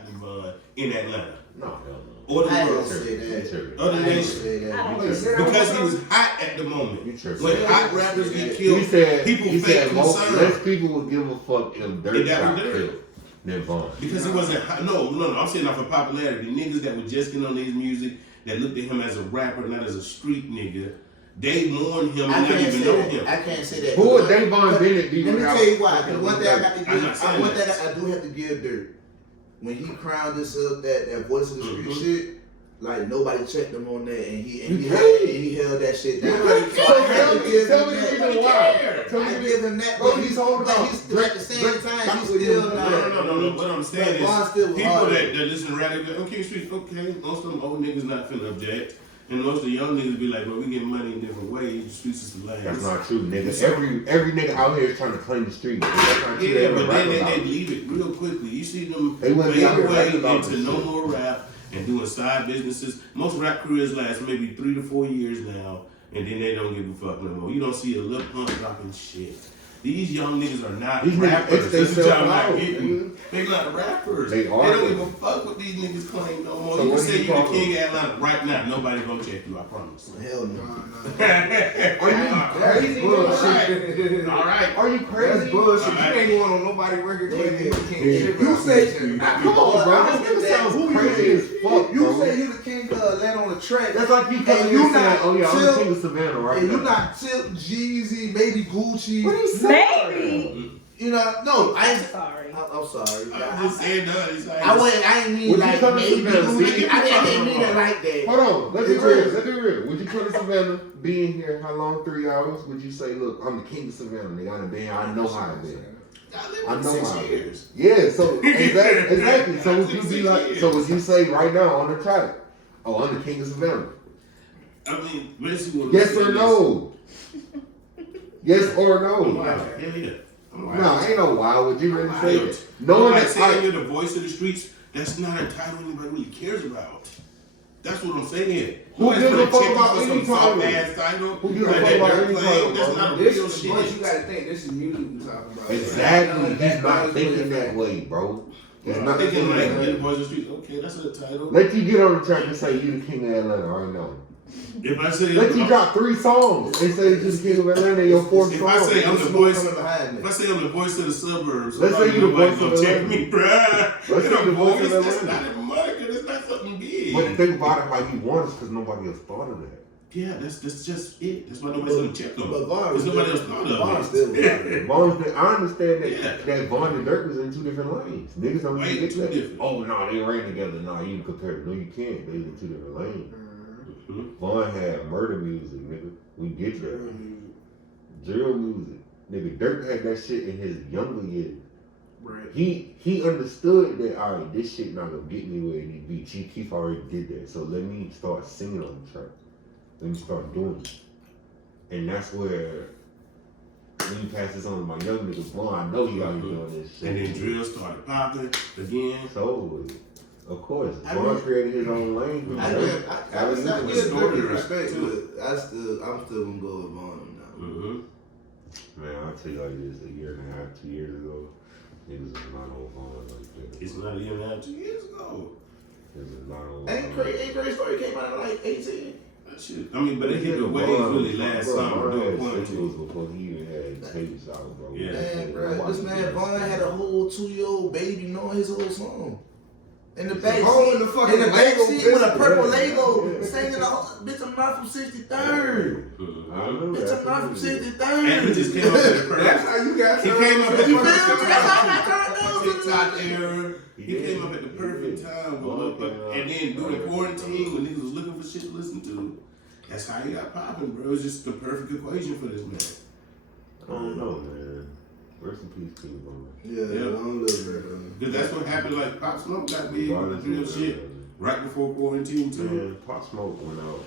in Atlanta. No, hell no. Or the I world. don't say that. Other I than don't say that. because he was hot at the moment. You When hot rappers get killed, he said, people he fake said concern. less people would give a fuck if Dirk That got was Dirk. killed than Vaughn. Because he wasn't hot. No. I'm saying that for popularity. Niggas that were just getting on his music, that looked at him as a rapper, not as a street nigga, they mourn him and not even know him. I can't say that. Who would Davon Bennett be? Let me tell you why. Because one thing I got to I'm not give, saying one thing that. I do have to give Dirk. When he crowned himself that voice of the street shit, like nobody checked him on that, and he held that shit down. So I had to give Tell him me the that. reason why. Tell I me the give him that, Bro, but he's holding on. he's still at the same time. He's still not. No. What I'm saying But Vaughn is, still people hard. that listen to rap, they be like, okay, street, okay, most of them old niggas not finna object. And most of the young niggas be like, bro, we get money in different ways. The streets is the last. That's not true, nigga. Every nigga out here is trying to claim the street. Yeah, but then they leave it real quickly. You see them They wouldn't be out fade here away rapping about into this no shit. more rap and doing side businesses. Most rap careers last maybe 3 to 4 years now, and then they don't give a fuck no more. You don't see a Lil Pump dropping shit. These young niggas are not These niggas rappers. X That's the themselves job I'm not out, getting. nigga. They're not rappers. They are. don't even fuck with these niggas claim no more. So You what can say you you the talking king of Atlanta right now. Nobody gonna check you, I promise. Hell no. Are you crazy? Bullshit. All right. Are you crazy? That's bullshit. You Alright. ain't going on nobody record claiming you can't shit. You say, shit. come on, bro. This nigga sounds Who you crazy is? as fuck, You bro. say you the king of Atlanta on the track. That's like you And coming you here saying, not oh yeah, I'm the Tip- king of Savannah right And you now. not Tip, Jeezy, maybe Gucci. What are you saying? Maybe. You know, no, I'm sorry. I'm sorry. I'm just saying, no, it's like, I ain't mean Would you like come to maybe Savannah? Gucci. I didn't mean it like that. Hold on, let's be real. Let's be real. Would you come to Savannah, be in here, how long? 3 hours? Would you say, look, I'm the king of Savannah, nigga, I done been here, I know how I've been. I I lived know for 6 how. years. Yeah, so exactly. So would you be like? So would you say right now on the track? Oh, I'm the king of Savannah. I mean, basically, what Yes I'm or saying no? Yes or is, I'm no? wild. Yeah. I'm wild. No, ain't no why. Would you really say Wild. that? No one like is saying you're the voice of the streets. That's not a title anybody really cares about. That's what I'm saying. Who Nobody's gives a gonna fuck check you about for any some soft title? ass title. Who gives a like fuck that about Dirk any claim. title, That's bro? not a This, real but you shit. gotta think, this is music we talking about. Exactly. That He's not is thinking really that fact. way, bro. He's I'm not thinking thinking like, that you're the way. voice of the streets. Okay, that's a title. Let you get on the track and say you the king of Atlanta right now. If I say, Let you drop 3 songs and say you the king of Atlanta in your 4th if song. I say I'm the Smoke voice, coming behind if I me. say I'm the voice of the suburbs, Let's say you the nobody's voice of gonna check Atlanta. me, bruh. Let's say It's the a voice of voice. That's Atlanta. not a moniker. That's not something big. But the thing about it, why you won is because nobody else thought of that. Yeah, that's just it. That's why nobody's gonna check them. But Vaughn Because nobody else thought of it. I understand that Yeah. that Vaughn and Dirk was in 2 different lanes. Niggas don't Way get too that. different. Oh no, they ran together. No, you can compare it. No, you can't. They was in 2 different lanes. Mhm. Vaughn had murder music, nigga. We get that. Drill music. Nigga, Dirk had that shit in his younger years. Right. He understood that, alright, this shit not gonna get me where it need to be. Chief Keef already did that. So let me start singing on the track. Let me start doing it. And that's where when you pass this on to my young nigga Vaughn, I know he out here doing this shit. And then drill started popping again. So of course, I Vaughn mean- created his own lane. I Avenue. give story Dirk right respect to to it. I'm still gonna go with Vaughn now. Mm-hmm. Man, I'll tell you like this, 1.5 years, 2 years ago, niggas was not on Vaughn like that. It's not even out 2 years ago. Niggas was not on Ain't Vaughn. Crazy Story came out at like 18. That shit. I mean, but it hit the waves really last summer. Vaughn Doing had quarantine. singles before he even had tapes out, bro. Yeah. Man, bro, this man Vaughn had a whole 2-year-old baby knowing his whole song. In the back Oh, seat, in the fucking in the back Lego seat with a biscuit. purple Yeah, Lego, yeah. singing the whole, bitch, I'm not from 63rd. Mhm. I remember Bitch, that. I'm not from And 63rd. he just came up at the That's perfect. how you got He to came up at the You feel perfect me? That's how I time. got turned on. TikTok era. He did. came up at the perfect time. And then during quarantine, when niggas was looking for shit to listen to, that's how he got popping, bro. It was just the perfect equation for this man. I don't know, man. Rest in peace, King Vaughn. Yeah, long live her. Because that's what happened. Like Pop Smoke got big with the real shit right before quarantine too. Man, Pop Smoke went out.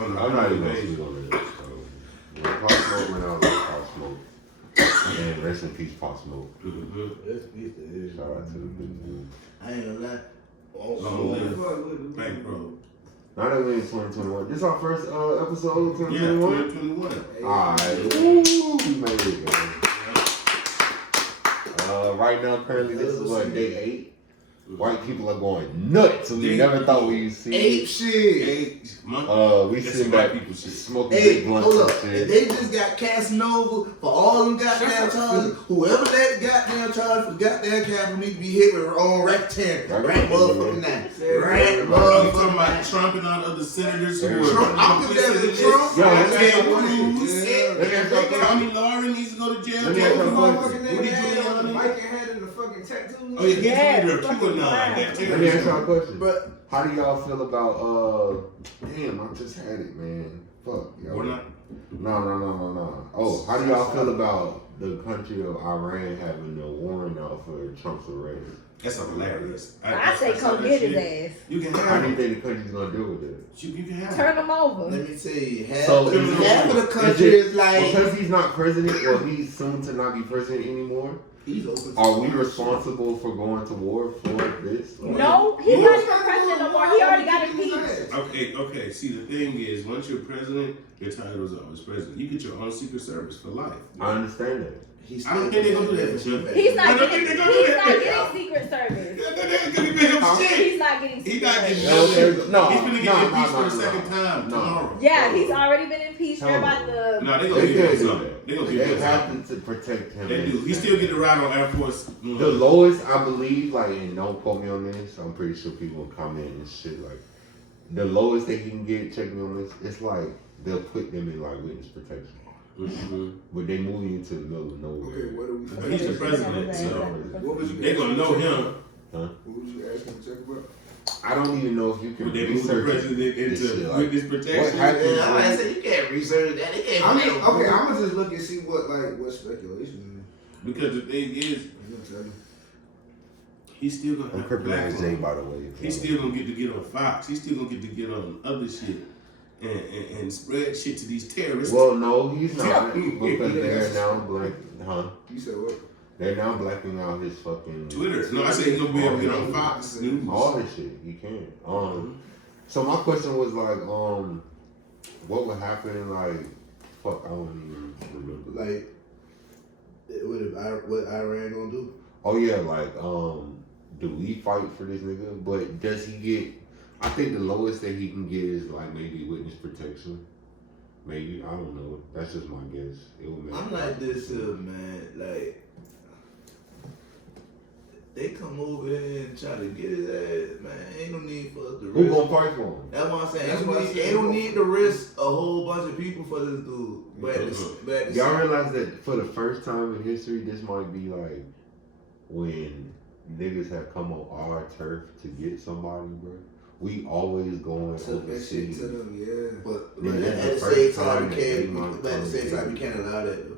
I'm I'm not even gonna speak on that. So, when Pop Smoke went out, like Pop Smoke. And rest in peace, Pop Smoke. Mhm. Let's beat the Shout out to the big dude. I ain't gonna lie. Long live bankroll. Not that we in 2021. This our first episode of Yeah, 2021? 2021. Alright. Woo! We made it, man. Right now, currently, this is what, day 8? White people are going nuts, and we never thought we'd see. Ape shit. We sitting back smoking Hey, big blunts hold and up. shit. They just got Casanova for all them goddamn charges. Whoever that goddamn charge for goddamn capital need to be hit with on rectangle. Right motherfucking now. Right I'm talking motherfucking about now. Trump and all the other senators who Trump, I'm complicit in with Trump. this. Yo, Tommy Lauren needs to go to jail. Let me ask you a question. Rudy Giuliani. Viking head and the fucking tattoos. Oh, yeah, he's Yeah, the leader of fucking QAnon. crap. That Let me ask terrorism. y'all a question. But How do y'all feel about, damn, I just had it, man. Fuck, yo. We're not. No. Oh, how do y'all feel about the country of Iran having a warrant out for Trump's arrest? That's hilarious. I say come get his ass. You can How have do you it. think the country's gonna deal with it? You can have Turn it. him over. let me tell you, So, half of the country is is like because he's not president, or he's soon to not be president anymore. He's open. Are we responsible for going to war for this? No, he's not even president no more. He already got impeached. Okay. See, the thing is, once you're president, your title is always president. You get your own Secret Service for life. I understand that. he's I don't think they're gonna do that for Trump. He's not I don't getting think they're gonna do that. Secret Service. They're gonna give him shit. He's not getting He Secret not Service. getting No, nothing. no, He's gonna get impeached for the no. second time No. tomorrow. Yeah, he's already been impeached. They're about to. No, they They gonna give can't him do something. that. They gonna give They him something. have to protect him. They do. He still get to ride on Air Force. The lowest, I believe, like, and don't quote me on this, I'm pretty sure people will comment and shit, like, the lowest they can get, check me on this, it's like, they'll put them in, like, witness protection. Mm-hmm. But they move you into the middle of Okay, nowhere. what are we? But he's the president, so What was you? they gonna know him. What was you asking to check about? I don't even know if you can Would they move the research president this shit, into like, witness what protection? happened? Yeah, I said you can't research that. They can't. I mean, okay, I'm gonna just look and see what speculation Because the thing is, is. I'm gonna tell you. he's still gonna I'm have crippling black as Jay, on. by the way. He's still gonna get on Fox. He's still gonna get to get on other shit and spread shit to these terrorists. Well, no, he's not, because they're now black, You said what? They're now blacking out his fucking Twitter. No, I said he's gonna be able to get on Fox News. all this shit. He can. So my question was like, what would happen? Like, fuck, I don't even remember. Like, what Iran gonna do? Oh yeah, like, do we fight for this nigga? But does he get? I think the lowest that he can get is like maybe witness protection. Maybe, I don't know. That's just my guess. It would make. I'm like this, man. Like, they come over here and try to get his ass, man. Ain't no need for us to Who risk. gonna fight for him? That's what I'm saying. That's what I said. Ain't no need to risk a whole bunch of people for this dude. But at the Y'all realize that for the first time in history, this might be like when niggas have come on our turf to get somebody, bro. We always going Took that shit overseas. to them, yeah. But Then at that's the the same first time, time we that they can't. might But at the same come time, we can't allow that though.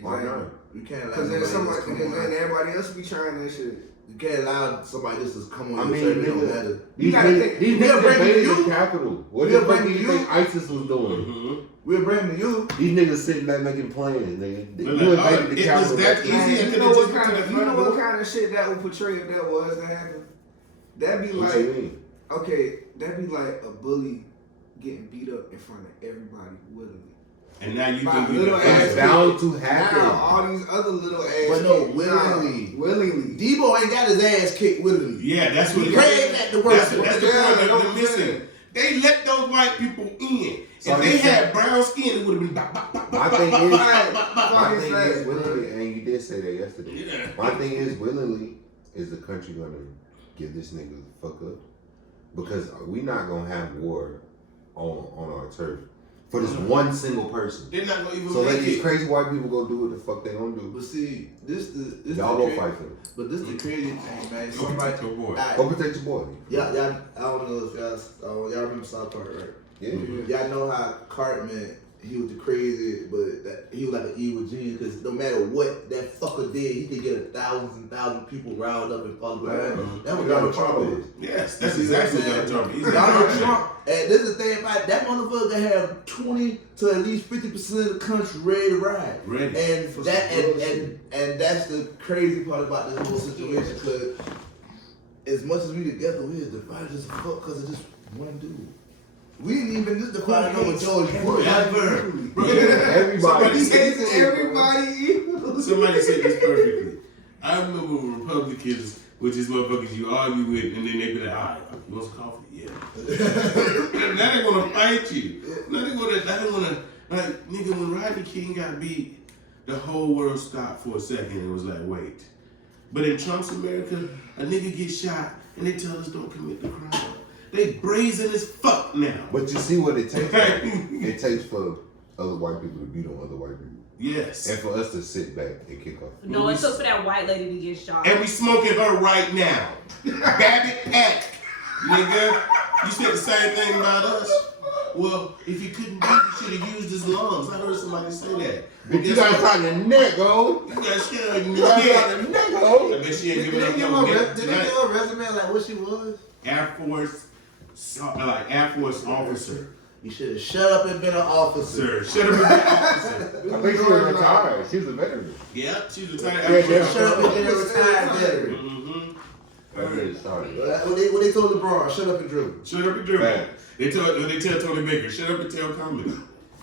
Why not? We can't allow Because then somebody somebody, just come because then on. everybody else be trying that shit. You can't allow somebody just to come on. I your mean, turf. It don't nigga, matter. These gotta niggas, think- these we're niggas bringing invaded you- the capital. What we're the fuck do bringing you you- think ISIS was doing? Mm-hmm. We're bringing you. These niggas sitting back making plans. Nigga. But You like, invaded the it capital. was that easy. Man, I you could know have what just went kind to of the you know front what door. kind of shit that would portray if that was to happen? That'd be What like you mean? okay, that'd be like a bully getting beat up in front of everybody willingly. And now you By can little get ass It's bound to Now happen. all these other little ass But no, kids, willingly. willingly. Debo ain't got his ass kicked willingly. Yeah, that's what it Craig is. had to work. That's the point Yeah, that know they're what I'm missing. saying? They let those white people in. So If they you had brown skin, it would have been bop, bop, bop, My bop, thing bop, is, bop, Right. bop, bop, bop. my Fucking thing facts, is willingly, and you did say that yesterday. Yeah. My thing is willingly, is the country gonna give this nigga the fuck up? Because we not gonna have war on our turf for this one single person. They're not gonna even So let make these it. crazy white people go do what the fuck they gonna do. But see, this Y'all the go fight for them. But this the crazy thing, man. Go Somebody, protect your boy. Alright, Go protect your boy. y'all, I don't know if y'all remember South Park, right? Yeah. Y'all know how Cartman, he was the crazy, but he was like an evil genius because no matter what that fucker did, he could get thousands and thousands of people riled up and follow behind him. That's what Donald Trump is. Yes, that's You see what I'm exactly what saying? I'm talking about. He's Donald a Trump, and this is the thing about it, that motherfucker can have 20 to at least 50% of the country ready to ride. Ready. And that and that's the crazy part about this whole situation because as much as we together, we is divided as fuck because of just one dude. We didn't even just divide over George Bush. Everybody. Somebody said everybody. Somebody said this perfectly. I remember when Republicans, which is motherfuckers you argue with, and then they be like, all right, you want some coffee? Yeah. Now they gonna fight you. Now they gonna, like, nigga, when Rodney King got beat, the whole world stopped for a second and was like, wait. But in Trump's America, a nigga gets shot and they tell us don't commit the crime. They brazen as fuck now. But you see what it takes? It takes for other white people to beat on other white people. Yes. And for us to sit back and kick off. No, it took for that white lady to get shot. And we smoking her right now. Babbitt Act. Nigga, you said the same thing about us. Well, if you couldn't do it, you should have used his lungs. I heard somebody say that. But you got shot in the neck, oh. You got shot in the You got neck. shot in the neck, oh. I bet she ain't Did giving they up give no her neck did they give her a resume like what she was? Air Force officer. You should have shut up and been an officer. Sir, shut up and be an officer. I think she was retired. She was a veteran. Yeah, she was retired. Yeah. Shut up and been a retired veteran. Veteran, sorry. What they told LeBron, shut up and dribble. Shut up and dribble. Right. They tell Tony Baker, shut up and tell comedy.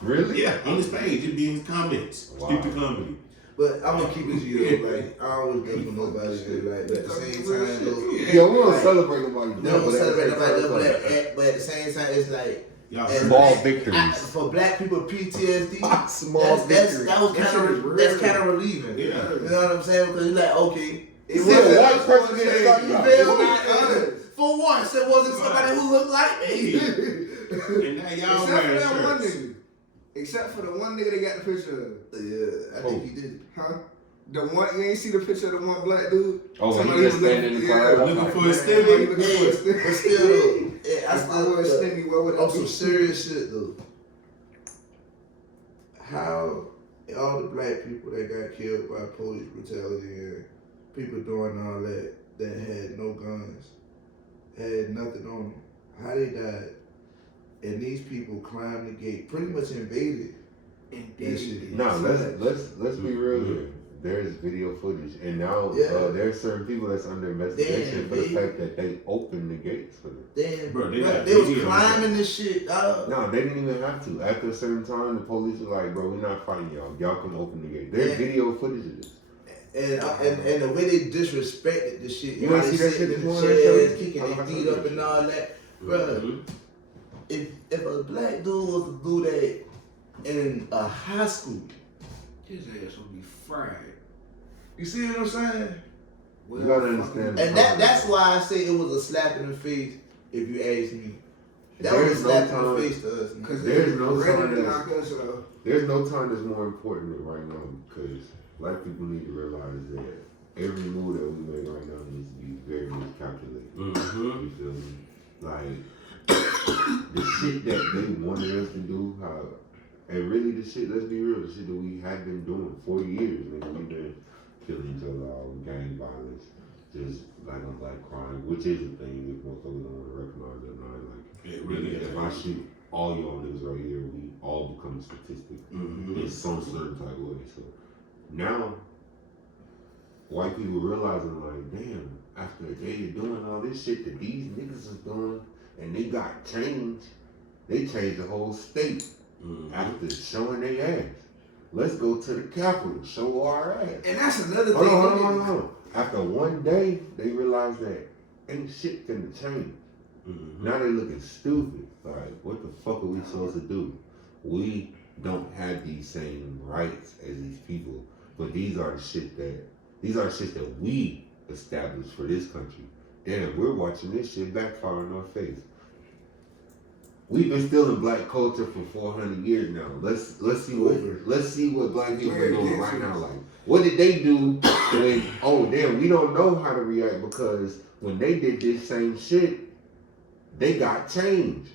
Really? Yeah, on his page, it'd be in his comments. Wow. Speak the comedy. But I'm gonna keep it to you though, like I always think for nobody like but at the same time though. Yeah, we don't celebrate nobody. We don't celebrate nobody but at the same time it's like Y'all small victories. For black people PTSD, Small victories. that's kind of relieving. Yeah. You know what I'm saying? Because you're like, okay, It See, wasn't a white person that didn't start you you out. feel me? others. For once, it wasn't somebody who looked like me. And now y'all Except for wearing that one shirts. nigga. Except for the one nigga they got the picture of. Yeah, I think he did. Huh? The one, you ain't see the picture of the one black dude? Oh, Somebody he just was standing in the crowd. Looking for a Somebody stimmy. looking for a stimmy. But still, though, I I still want a stimmy. What would on it some be? serious shit though. How all the black people that got killed by police brutality and people doing all that had no guns, had nothing on them, how they died, and these people climbed the gate, pretty much invaded. That shit. No, let's be real here. There's video footage, and now there's certain people that's under investigation for the fact that they opened the gates for them. Damn, Bro, they was climbing this shit. No, they didn't even have to. After a certain time, the police was like, "Bro, we're not fighting y'all. Y'all can open the gate." There's video footage of this. And the way they disrespected the shit, You how ain't they see that sitting shit in the this morning, chairs, Kelly? kicking their I feet saw up that and all that, bro. If a black dude was to do that in a high school, His ass would be fried. you see what I'm saying? You gotta understand. And that's why I say it was a slap in the face. If you ask me, that was a slap in the face to us. Because There's no ready time to that's- knock us out. There's no time that's more important than right now because black people need to realize that every move that we make right now needs to be very much calculated. You feel me? Like the shit that they wanted us to do, and really the shit, let's be real, the shit that we have been doing for years. Nigga, we've been killing each other out, gang violence, just black on black crime, which is a thing if motherfuckers don't want to recognize it or not. Like, It really if is. I shoot all y'all niggas right here, we all become a statistic in some certain type of way. So now, white people realizing like, damn, after a day of doing all this shit that these niggas is doing, and they got changed, they changed the whole state after showing their ass. Let's go to the Capitol, show our ass. And that's another Hold thing. on. After one day, they realized that ain't shit finna change. Now they looking stupid. Like, what the fuck are we supposed to do? We don't have these same rights as these people, but these are the shit that we established for this country. Damn, we're watching this shit backfire in our face. We've been stealing black culture for 400 years now. Let's see what black people are doing right now. Like, what did they do when? Oh damn, we don't know how to react because when they did this same shit, they got changed.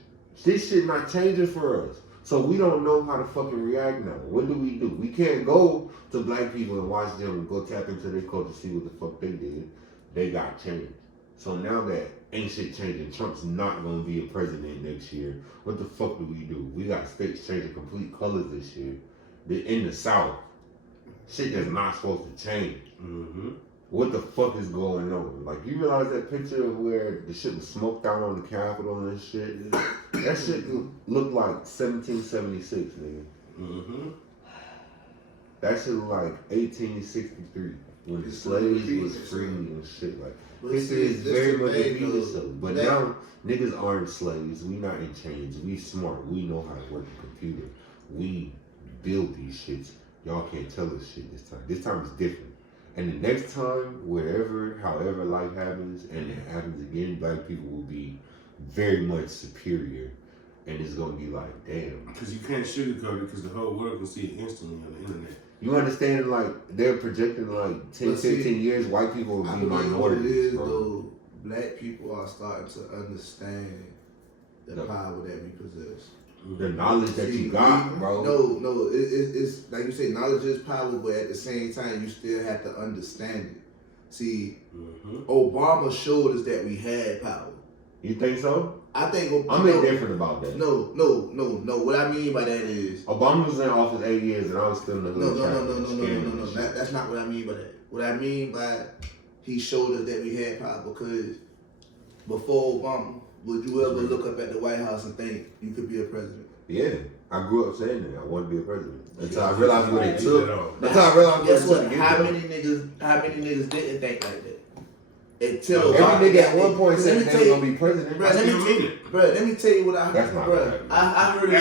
This shit not changing for us. So we don't know how to fucking react now. What do? We can't go to black people and watch them go tap into their culture, see what the fuck they did. They got changed. So now that ain't shit changing, Trump's not gonna be a president next year. What the fuck do? We got states changing complete colors this year. They're in the South. Shit that's not supposed to change. what the fuck is going on? Like, you realize that picture of where the shit was smoked out on the Capitol and shit? That shit looked like 1776, nigga. Mm-hmm. That shit looked like 1863 when the slaves was free and shit. Like, history is very much repeated itself. But now, niggas aren't slaves. We not in chains. We smart. We know how to work a computer. We build these shits. Y'all can't tell us shit this time. This time is different. And the next time, however life happens, and it happens again, black people will be very much superior. And it's gonna be like, damn. Because you can't sugarcoat it because the whole world can see it instantly on the internet. You understand, like, they're projecting like 10, 15 years, white people will be minorities. Though, black people are starting to understand the power that we possess. The knowledge that you got, bro. No, it's like you say, knowledge is power, but at the same time, you still have to understand it. See, Obama showed us that we had power. You think so? I think I'm indifferent about that. No. What I mean by that is Obama was in office 8 years and I was still in the hood. No. That's not what I mean by that. What I mean by he showed us that we had power because before Obama, would you ever look up at the White House and think you could be a president? Yeah, I grew up saying that I want to be a president. Until I realized what it took. Until I realized guess what? How many niggas didn't think like that? Until every nigga at one point said they was gonna be president. Let me tell you what I heard. I heard it,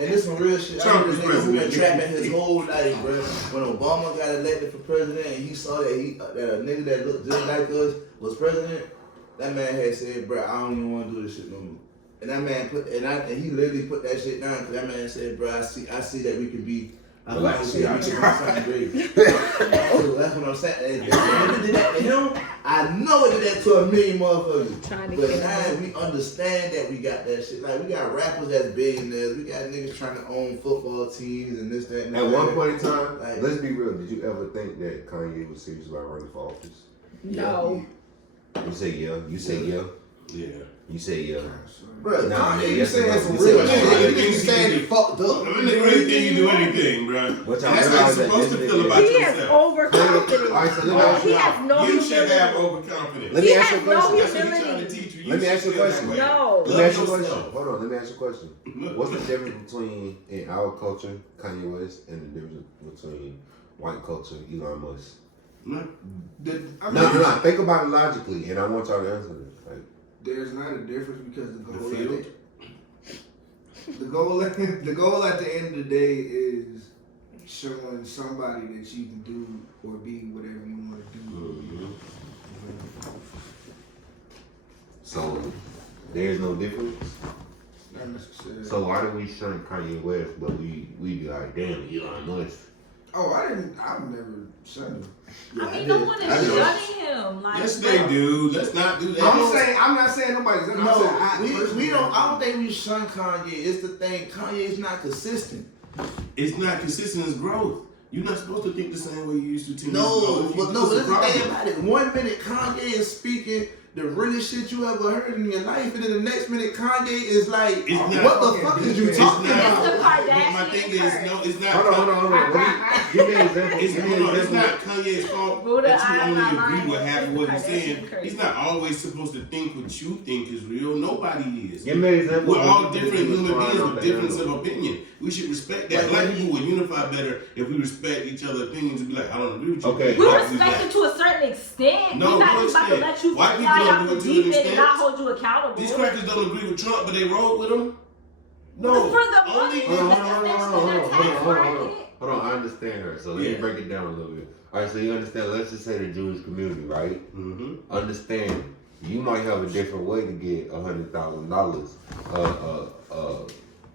and this some real shit. I heard this nigga who been trapping his whole life, bro. When Obama got elected for president, and he saw that that a nigga that looked just like us was president, that man had said, bro, I don't even want to do this shit no more. And that man and he literally put that shit down because that man said, bro, I see that we could be. That's what I'm saying. And if it did that to him, I know it did that to a million motherfuckers. But now we understand that we got that shit. Like, we got rappers that's billionaires. We got niggas trying to own football teams and this, that, and that. At one point in time, like, let's be real. Did you ever think that Kanye was serious about running for office? No. You say yeah. You say yeah. Yeah. You say yeah. Bro, nah, Kanye, you saying some real shit. You saying he fucked up. I mean, they really think you do anything, bro. That's how you're supposed to feel about yourself. He has overconfidence. All right, so let me he has no You humility. should have overconfidence. Let me ask you a question. No That's what he's trying to teach you. Let me ask you a question. No. Let me ask you a question. Hold on, let me ask you a question. What's the difference between, in our culture, Kanye West, and the difference between white culture, Elon Musk? No. Think about it logically, and I want y'all to answer this. Like, there's not a difference because the goal at the end of the day is showing somebody that you can do or be whatever you want to do. So there's no difference. Not necessarily. So why do we shun Kanye West, but we be like, damn, Elon Musk? Oh, I've never shunned him. Yeah, I mean, no one is shunning him. Like, yes, they do. Let's not do that. I'm not saying nobody's. I don't think we shun Kanye. It's the thing. Kanye's not consistent. It's not consistent as growth. You're not supposed to think the same way you used to 10 years ago. ago. But that's the thing about it. 1 minute Kanye is speaking the realest shit you ever heard in your life, and then the next minute Kanye is like, what the fuck is you talking about? My thing is, no, it's not. Hold on. Give me an example. It's not Kanye's fault that you only agree with half of what he's saying. He's not always supposed to think what you think is real. Nobody is. Give me an example. We're all different human beings with difference of opinion. We should respect that. Black people would unify better if we respect each other's opinions and be like, I don't agree with you. Okay. We respect it to a certain extent. No, we're not about to let you white people fly don't out do the it to an deep end and extent. not hold you accountable. These crackers don't agree with Trump, but they roll with him. No. For the money. Hold on, I understand her. So let me break it down a little bit. All right, so you understand, let's just say the Jewish community, right? Mm-hmm. Understand, you might have a different way to get $100,000,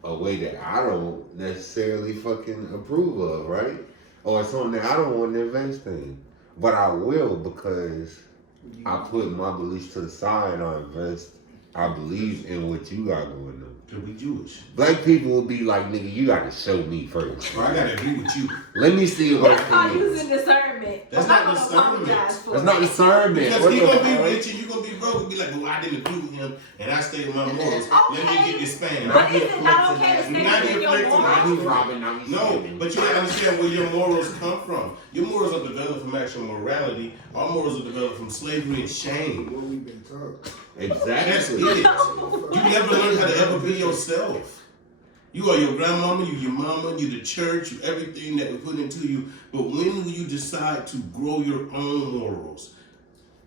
a way that I don't necessarily fucking approve of, right? Or something that I don't want to invest in. But I will because I put my beliefs to the side and I invest. I believe in what you got going on. Because we Jewish. Black people will be like, nigga, you gotta show me first. Bro, I gotta agree with you. Let me see what That's called using discernment. That's I'm not gonna discernment. apologize for It's not discernment. Because What he the gonna be fuck? rich and you gonna be broke and be like, well, I didn't agree with him and I stayed with my morals. Let me get this fan. But is it not okay to stay Not within your reflecting Now morals? he's robbing, now he's No, stealing. but you gotta understand where your morals come from. Your morals are developed from actual morality. Our morals are developed from slavery and shame. What we've been taught. That's it. Exactly. You never learn how to ever be yourself. You are your grandmama, you your mama, you the church, you everything that we put into you. But when will you decide to grow your own morals?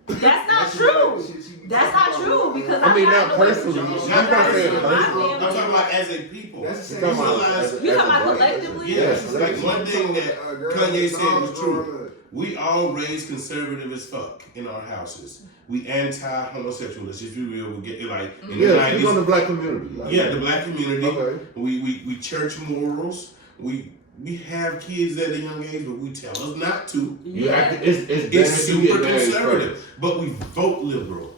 That's not true. That's not true because I mean, I'm not personally. I'm I'm not saying my personally. I'm family. talking about as a people. That's You the same. realize, You talking about black collectively? person. yes, Yeah, like collectively. one thing that Kanye said was true. We all raised conservative as fuck in our houses. We anti-homosexual. Let's just be real. We get like in the Yeah, speak on 90s. the black community. Like, Yeah, the black community. Okay. We church morals. We have kids at a young age, but we tell us not to. You have to, it's better It's if you super get married conservative, first. but we vote liberal.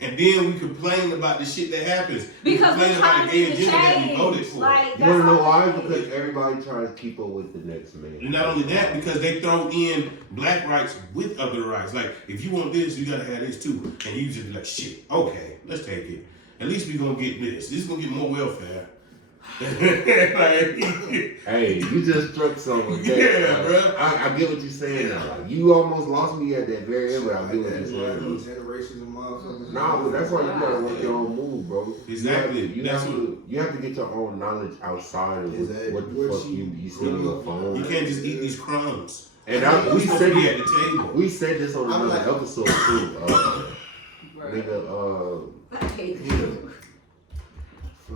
And then we complain about the shit that happens. Because we we're complain about trying the to gay be agenda that we voted changed. for. Like, You wanna know why? that's all it Because is. everybody tries to keep up with the next man. And not only that, because they throw in black rights with other rights. Like, if you want this, you gotta have this too. And you just be like, shit, okay, let's take it. At least we gonna get this. This is gonna get more welfare. Like, Hey, you just struck something. Yeah, bro. I get what you're saying now. Like, you almost lost me at that very end, but I get what you're saying. Generations of motherfuckers. Nah, but that's why you gotta work your own move, bro. Exactly. You That's have to get your own knowledge outside of Exactly. what the fuck you see on your phone. you can't just eat these crumbs. And We we supposed said to be at the table. we said this on I'm another like- episode too. Nigga, I hate you.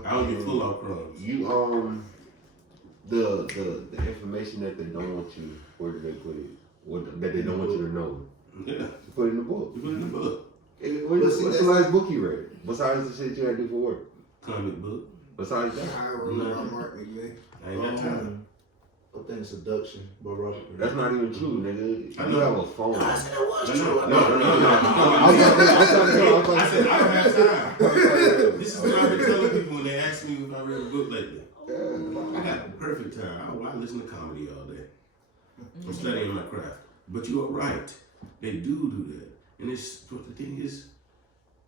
I don't get full of crumbs. you the information that they don't want you, where do they put it? That they don't want you to know. Yeah, You put it in the book. you put it in the book. What's the last book you read? Besides the shit you had to do for work? Comic book. Besides that? I remember Mark McGee. I ain't got time. I think seduction, but Robert. That's not even true, nigga. I You know. have a phone. I said it was No, true. no. I I said I don't have time. This is what I've been telling people when they ask me if I read a book lately. I got the perfect time. I listen to comedy all day. I'm studying my craft. But you are right. They do that. And it's but the thing is,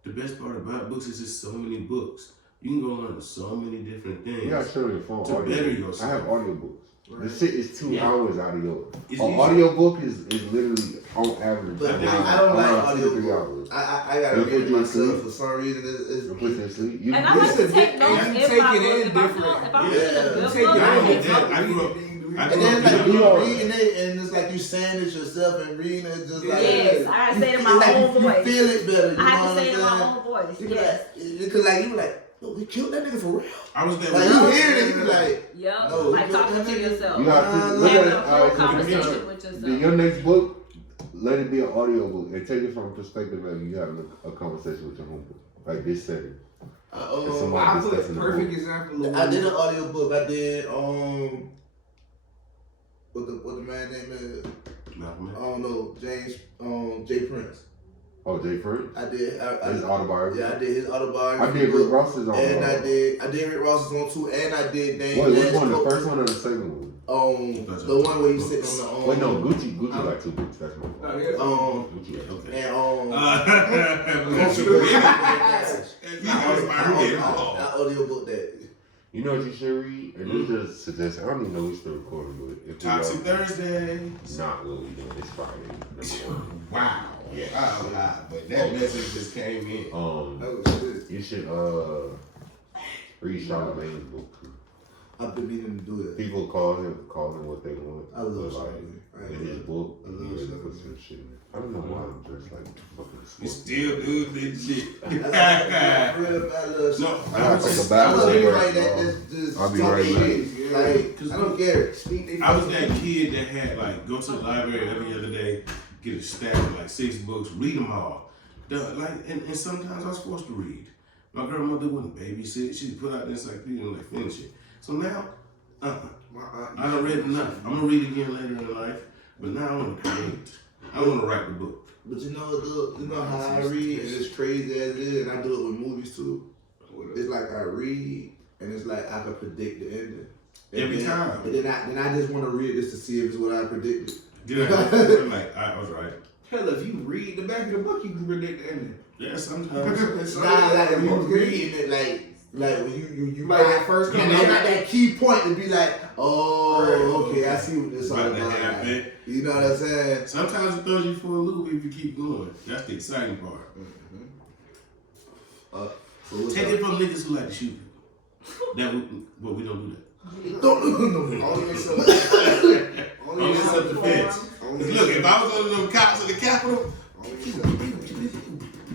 the best part about books is there's so many books. You can go learn so many different things. You gotta show your phone. To audio. better yourself. I have audiobooks. Right. This shit is 2 Yeah. hours audio. It's An easy. audiobook is literally on average. But around- I don't like around 2 to 3 audio. hours. I gotta It'll read put it you to myself sleep. for some reason. It'll put you to sleep. You, And I like to Listen, take notes and you in take my it book. in If I'm different. reading a Yeah. good You book, take it I in take different. notes. I grew up. And then like You you are- reading it, and it's like you saying it yourself and reading it just like Yes, I gotta say it in you my feel own like voice. You feel it better. You I have know to say it in what my I'm own voice. saying? Yes. Because like you were like, yo, we killed that nigga for real. I was there Like with you you. hear it, and you be like, Yep. No, Like you talking put to that in- yourself. you have to look Having at a full it. conversation with The, yourself. your next book, let it be an audiobook and take it from a perspective of you having a conversation with your homeboy. Like this setting. It's somebody I that's put in the perfect book. example of I did an audiobook. I did what the man name is? Malcolm I don't know, James J. Prince. Oh, Jay Fruit? I did His autobiography. yeah, I did his autobiography. I did Rick Ross's and autobiography. I did Rick Ross's one too, and I did Dane Wait, which Nash one? The Coke. first one or the second one? The one where he's sitting on the Wait, no, Gucci got 2 books. That's my fault. Oh, yeah. Gucci got Okay. And I audiobook that. You know what you should read? And this just suggestion. I don't even know we still recording, but if Toxic Thursday. not what we doing. It's Friday. Number 1. Wow. Yeah. Wow. But that message just came in. Oh shit. You should read Charlamagne's book. I've been meaning to do that. People call him what they want. I love but, like, Charlamagne. in his book, I love he really Charlamagne. put some shit in it. I don't know why I'm dressed like fucking You sport. still do this shit. I love No, I was take just- a bath. I love Right, anybody that just I'll be talk right shit. back. Like, I don't care. Speak their I was fucking- that kid that had like go to the library every other day, get a stack of like 6 books, read them all. And sometimes I was forced to read. My grandmother wouldn't babysit. She'd put out the encyclopedia and like finish it. So now, I done read enough. I'm gonna read again later in life, but now I want to create. I want to write the book. But you know how I read, and it's crazy as it is, and I do it with movies too. It's like I read, and it's like I could predict the ending. Every time. And then I just want to read this to see if it's what I predicted. Yeah, I'm like, I was right. Hell, if you read the back of the book, you can predict the ending. Yeah, sometimes. Nah, like if you reading it, like when you Like that first and they got that key point to be like, oh, okay, I see what this is all Right, about. that happen. Like, you know what I'm saying? Sometimes it throws you for a loop if you keep going. That's the exciting part. So what's Take up? it from niggas who like to shoot people. But we don't do that. Only in self Only in self-defense. Look, if I was under them cops at the Capitol,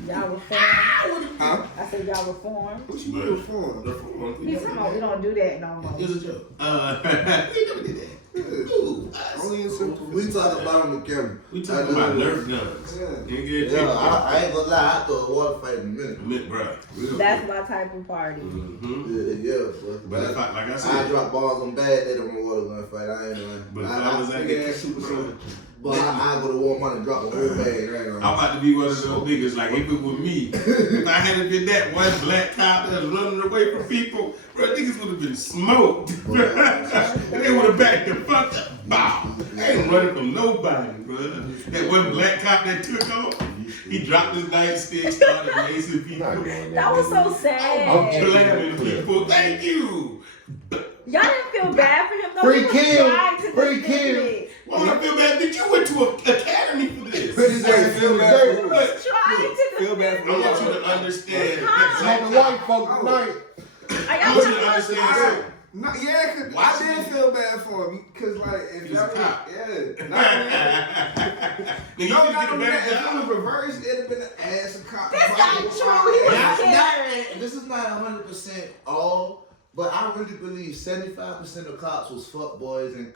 Y'all reformed. Huh? I said y'all reformed. What you mean reform? He's talking about we don't do that no more. It was a joke. We never did that. Ooh, Only in self We talk about on the camera. we talking about Nerf guns. Yeah. Yeah, I ain't gonna lie, I throw a water fight in a minute. Bruh. That's my type of party. Mm-hmm. Yeah, But if I, like I I said, drop balls on bad, they don't know what I'm gonna fight. I ain't lying. but if I was at Yeah, the super soldier. But I go to Walmart and drop a whole bag right I'm now. about to be one of those niggas, like if it was me, if I hadn't been that one black cop that was running away from people, bro, niggas would have been smoked. And they would have backed the fuck up. Bow. I ain't running from nobody, bro. That one black cop that took off, he dropped his nightstick, started racing people. That was so sad. Blamming people. Thank you. Y'all didn't feel bad for him though. Free He was kill. trying to Free defend kill. it. Why I feel bad? Did you went to an academy for this? Put his ass in the dirt. He was trying to Feel bad for I want you to understand. Talking white folk tonight. I want you to understand something. No, yeah, cause Why I did feel bad for him. Cause like if He's a y'all, cop. yeah, Nigga, you no, can not get a only better that. If it job. was reversed, it'd have been an ass of cop. That's not true. He was This is not 100% all, but I really believe 75% of cops was fuck boys and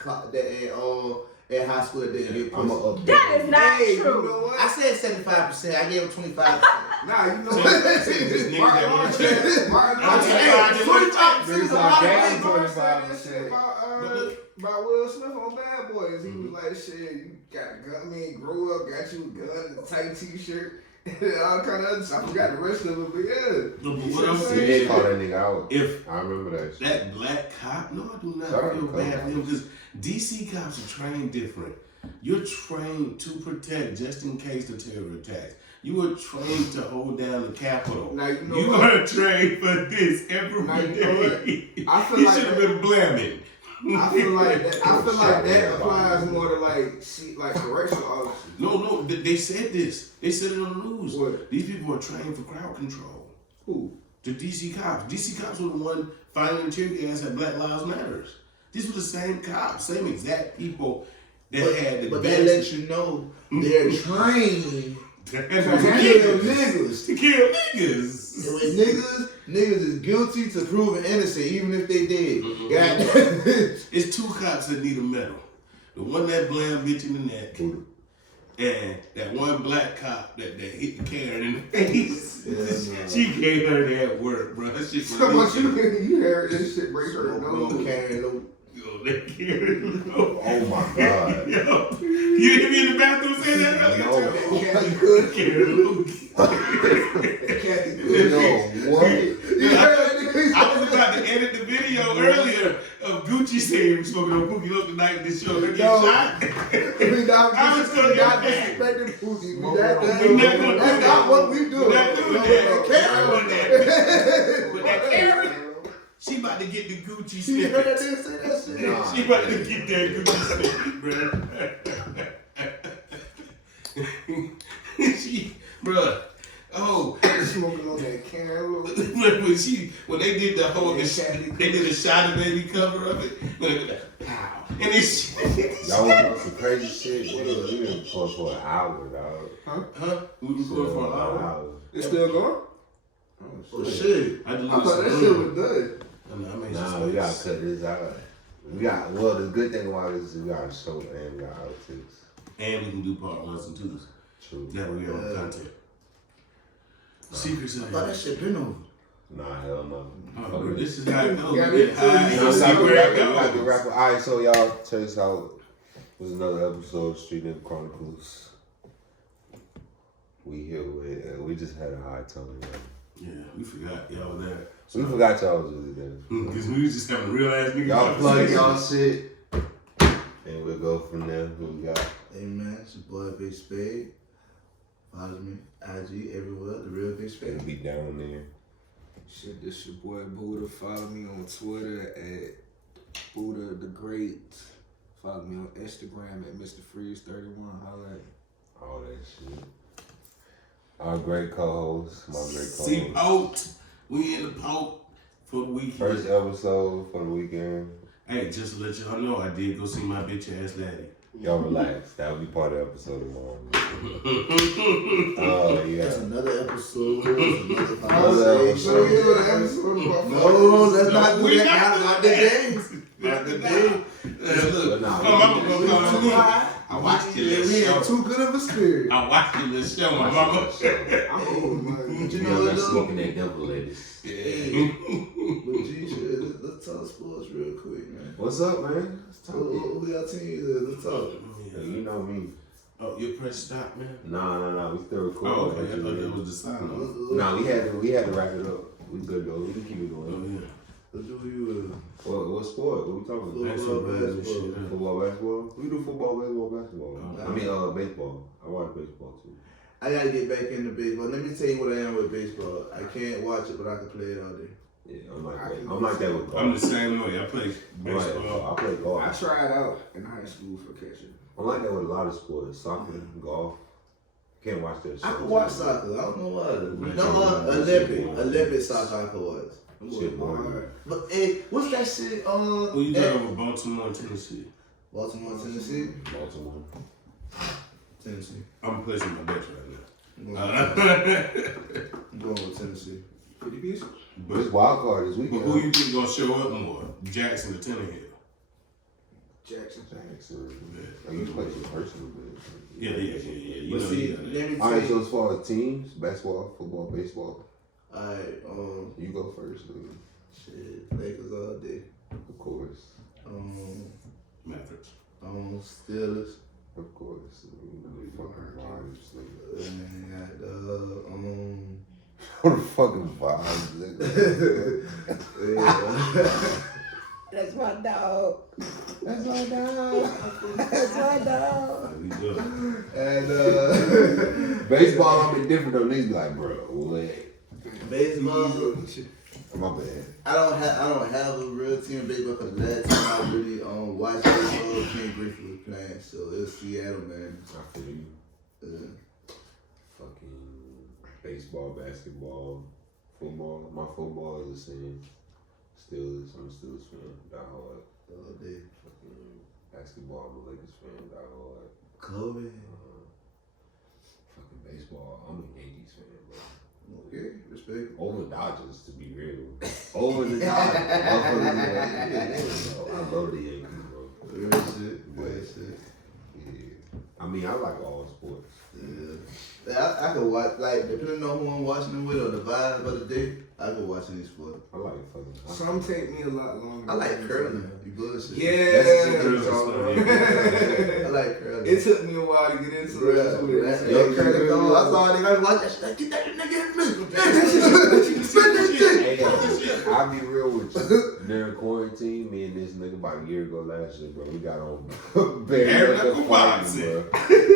at high school that didn't get I'm pussy. a update. That is not Hey, you true. know what? I said 75%. I gave him 25%. Nah, you know So, what? this nigga that wanna check. Martin, I'm Hey, 25% is a lot of Niggas things. got said that 25%. shit about Will Smith on Bad Boys. He was like, shit, you got a gun, man, grow up, got you a gun, a tight t-shirt, and all kind of other stuff. I forgot the rest of it, but yeah. No, but what I'm They saying did is, call that nigga out. if I remember that shit. that black cop, no, I do not Sorry, feel bad cop. for him because DC cops are trained different. You're trained to protect just in case the terror attacks. You are trained to hold down the Capitol. Now, you know You what? are trained for this every Now, you know what? day. I feel He like should have been blamming. I feel like that applies more to like correctional officers. No, they said this. They said it on the news. What? These people are trained for crowd control. Who? The DC cops. DC cops were the one fighting in tear gas at Black Lives Matters. These were the same cops, same exact people that had the But that lets you know they're trained to to kill niggas. To kill niggas. And when niggas is guilty to proving innocent, even if they did. Mm-hmm. God. It's two cops that need a medal. The one that blam bitch in the neck, and that one black cop that hit the Karen in the face. Yeah, She gave her that work, bro. That shit So much ridiculous. you heard this shit break her nose. Carrying no. Yo, that Karen. Yo. Oh my god. Yo. You didn't be in the bathroom saying that earlier? No. Can't be good. Karen Luke. Can't be good. Yo, what? You heard that nigga? I was about to edit the video earlier of Gucci saying we smoking on Pookie Look tonight in this show. They get No. shot. I was gonna not get that. disrespecting Pookie. We're That's not gonna do that. not what we do. We're not doing No, that. Karen. With that Karen, she about to get the Gucci You heard that snippet. nigga say that shit? Nah. She about to get that Gucci snippet, bro. She, bro. Oh, Smoking on that Karen Lou. when they did the whole, they did a shot of baby cover of it. Pow. And it's Y'all want to know some crazy shit? We didn't record for an hour, dog. huh? We recorded for an hour. It's still going? Oh shit. I I thought that shit was good. I made Nah, we gotta cut this out. The good thing about this is we got a show and we got outtakes. And we can do part 1s and 2s. True. That way we have content. Secrets I of thought that shit been over. Nah, hell no. Oh, bro, this is how it goes. Yeah, We get high, You you know, see we where it got the goes. rapper. Alright, so y'all check this out. This is another episode of Street Nigga Chronicles. We here with we just had a high time. Yeah, we forgot y'all was there. We forgot y'all was really there. Because we was just having a real ass nigga. Y'all plug conversation. y'all shit, and we'll go from there. Who we got? Hey man, it's your boy Big Spade. Follow me, IG, everywhere, the real Big It'll Spade. be down there. Shit, this your boy Buddha. Follow me on Twitter at Buddha the Great. Follow me on Instagram at Mr. Freeze31. Holla at me. All that shit. Our great co-host, my great See, co-host. Pote. We in the Pote for the weekend. First episode for the weekend. Hey, just to let y'all know, I did go see my bitch ass daddy. Y'all relax. That'll be part of the episode tomorrow. Yeah. That's another episode. Another Another conversation. No, let's not do that. Not the days. Not the day. Look, Nah, my mama gonna come to me. I watched your little We had show. too good of a spirit. I watched your little show, my mama. But you know You're what not though? smoking that double lettuce. Hey, but G, shit, let's talk sports real quick, man. What's up, man? Let's talk. Who y'all team is? Let's talk. Hey, you know me. Oh, you press stop, man. Nah. We still recording. Oh, okay. I thought that was the sign. Nah, we had to wrap it up. We good though. We can keep it Oh, going. yeah. What do you? What sport? What we talking about? Football, basketball. Football, basketball. We do football, baseball, basketball. Oh. I mean, baseball. I watch baseball too. I gotta get back into baseball. Let me tell you what I am with baseball. I can't watch it, but I can play it all day. Yeah, I'm like that. I'm like that with golf. I'm the same way. I play Right, baseball. I play golf. I tried out in high school for catching. I'm like that with a lot of sports. Soccer, golf. Can't watch that shit. I can watch soccer. I don't know why. Man, No, Olympic soccer I can watch. Shit, boy. But hey, what's that shit? Who you talking about? Baltimore and Tennessee. Baltimore, Tennessee. Baltimore. Tennessee. I'm placing my bets right I'm now. going with Tennessee. 50 pieces? But it's wild card this But weekend. who you think gonna show up more? Jackson or Tannehill? Jackson. Jackson. Like, you play some personal, man. Yeah. You But know, see, yeah. let me All tell right, so you. as far as teams, basketball, football, baseball, Alright, you go first, man. shit, Lakers all day. Of course. Mavericks. Steelers. Of course. Fucking vibes, nigga. And What the fucking vibes, nigga? That's my dog. That's my dog. That's my dog. We good. and Baseball, I'm be different though. Niggas be like, bro, what? baseball. My bad. I don't have a real team in baseball because the last time I really watched baseball, Ken Griffey was playing, so it was Seattle, man. I feel you. Fucking baseball, basketball, football. My football is the same. Steelers, I'm a Steelers fan. Die hard. All day. Fucking basketball, I'm a Lakers fan. Die hard. Kobe. Fucking baseball, I'm a Yankees fan, bro. Okay, respect. Over Dodgers, to be real. Over the Dodgers. Motherfuckers, I love the Yankees, bro. Real shit. Yeah. I mean, I like all sports. Yeah. I could watch, like, depending on who I'm watching them with or the vibe of the day, I could watch any sport. I like fucking. Some take me a lot longer. I like curling. You bullshit. Yeah. That's the shit Curling's I'm talking funny. about. I like curling. It took me a while to get into it. Bruh, That's yo, curling go. I saw a nigga watch that shit. Like, get that nigga in me. Spin that shit. Hey, I'll be real with you. During quarantine, me and this nigga about a year ago last year, bro, we got on bare knuckle fighting, bro.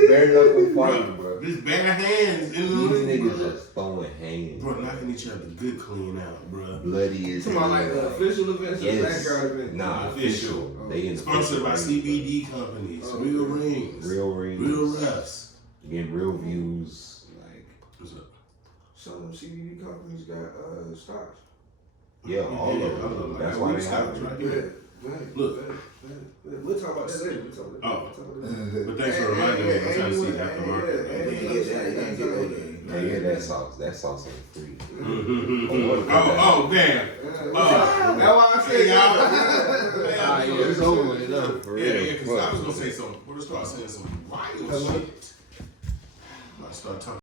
Bare knuckle fighting, bro. This bare hands. These niggas just throwing hands. Bro, knocking each other good clean out, bro. Bloody as talking about like the official events or Yes. backyard events. Nah, Official. official. They in the Sponsored by official CBD companies. Real rings. Real rings. Real refs. Getting real views. Like, What's up? Some of them CBD companies got stocks. yeah, all of them. That's why they have it. Right Yeah. here. Look. We'll talk about that later. We'll talk about that. But thanks for reminding me. I'm trying to see after Yeah, market. Yeah, that sauce. That sauce ain't free. Oh, damn. That's why I said y'all. Yeah, it's over with enough. For Yeah, real. because I was going to say something. We're going to start saying some wild shit. I might start talking.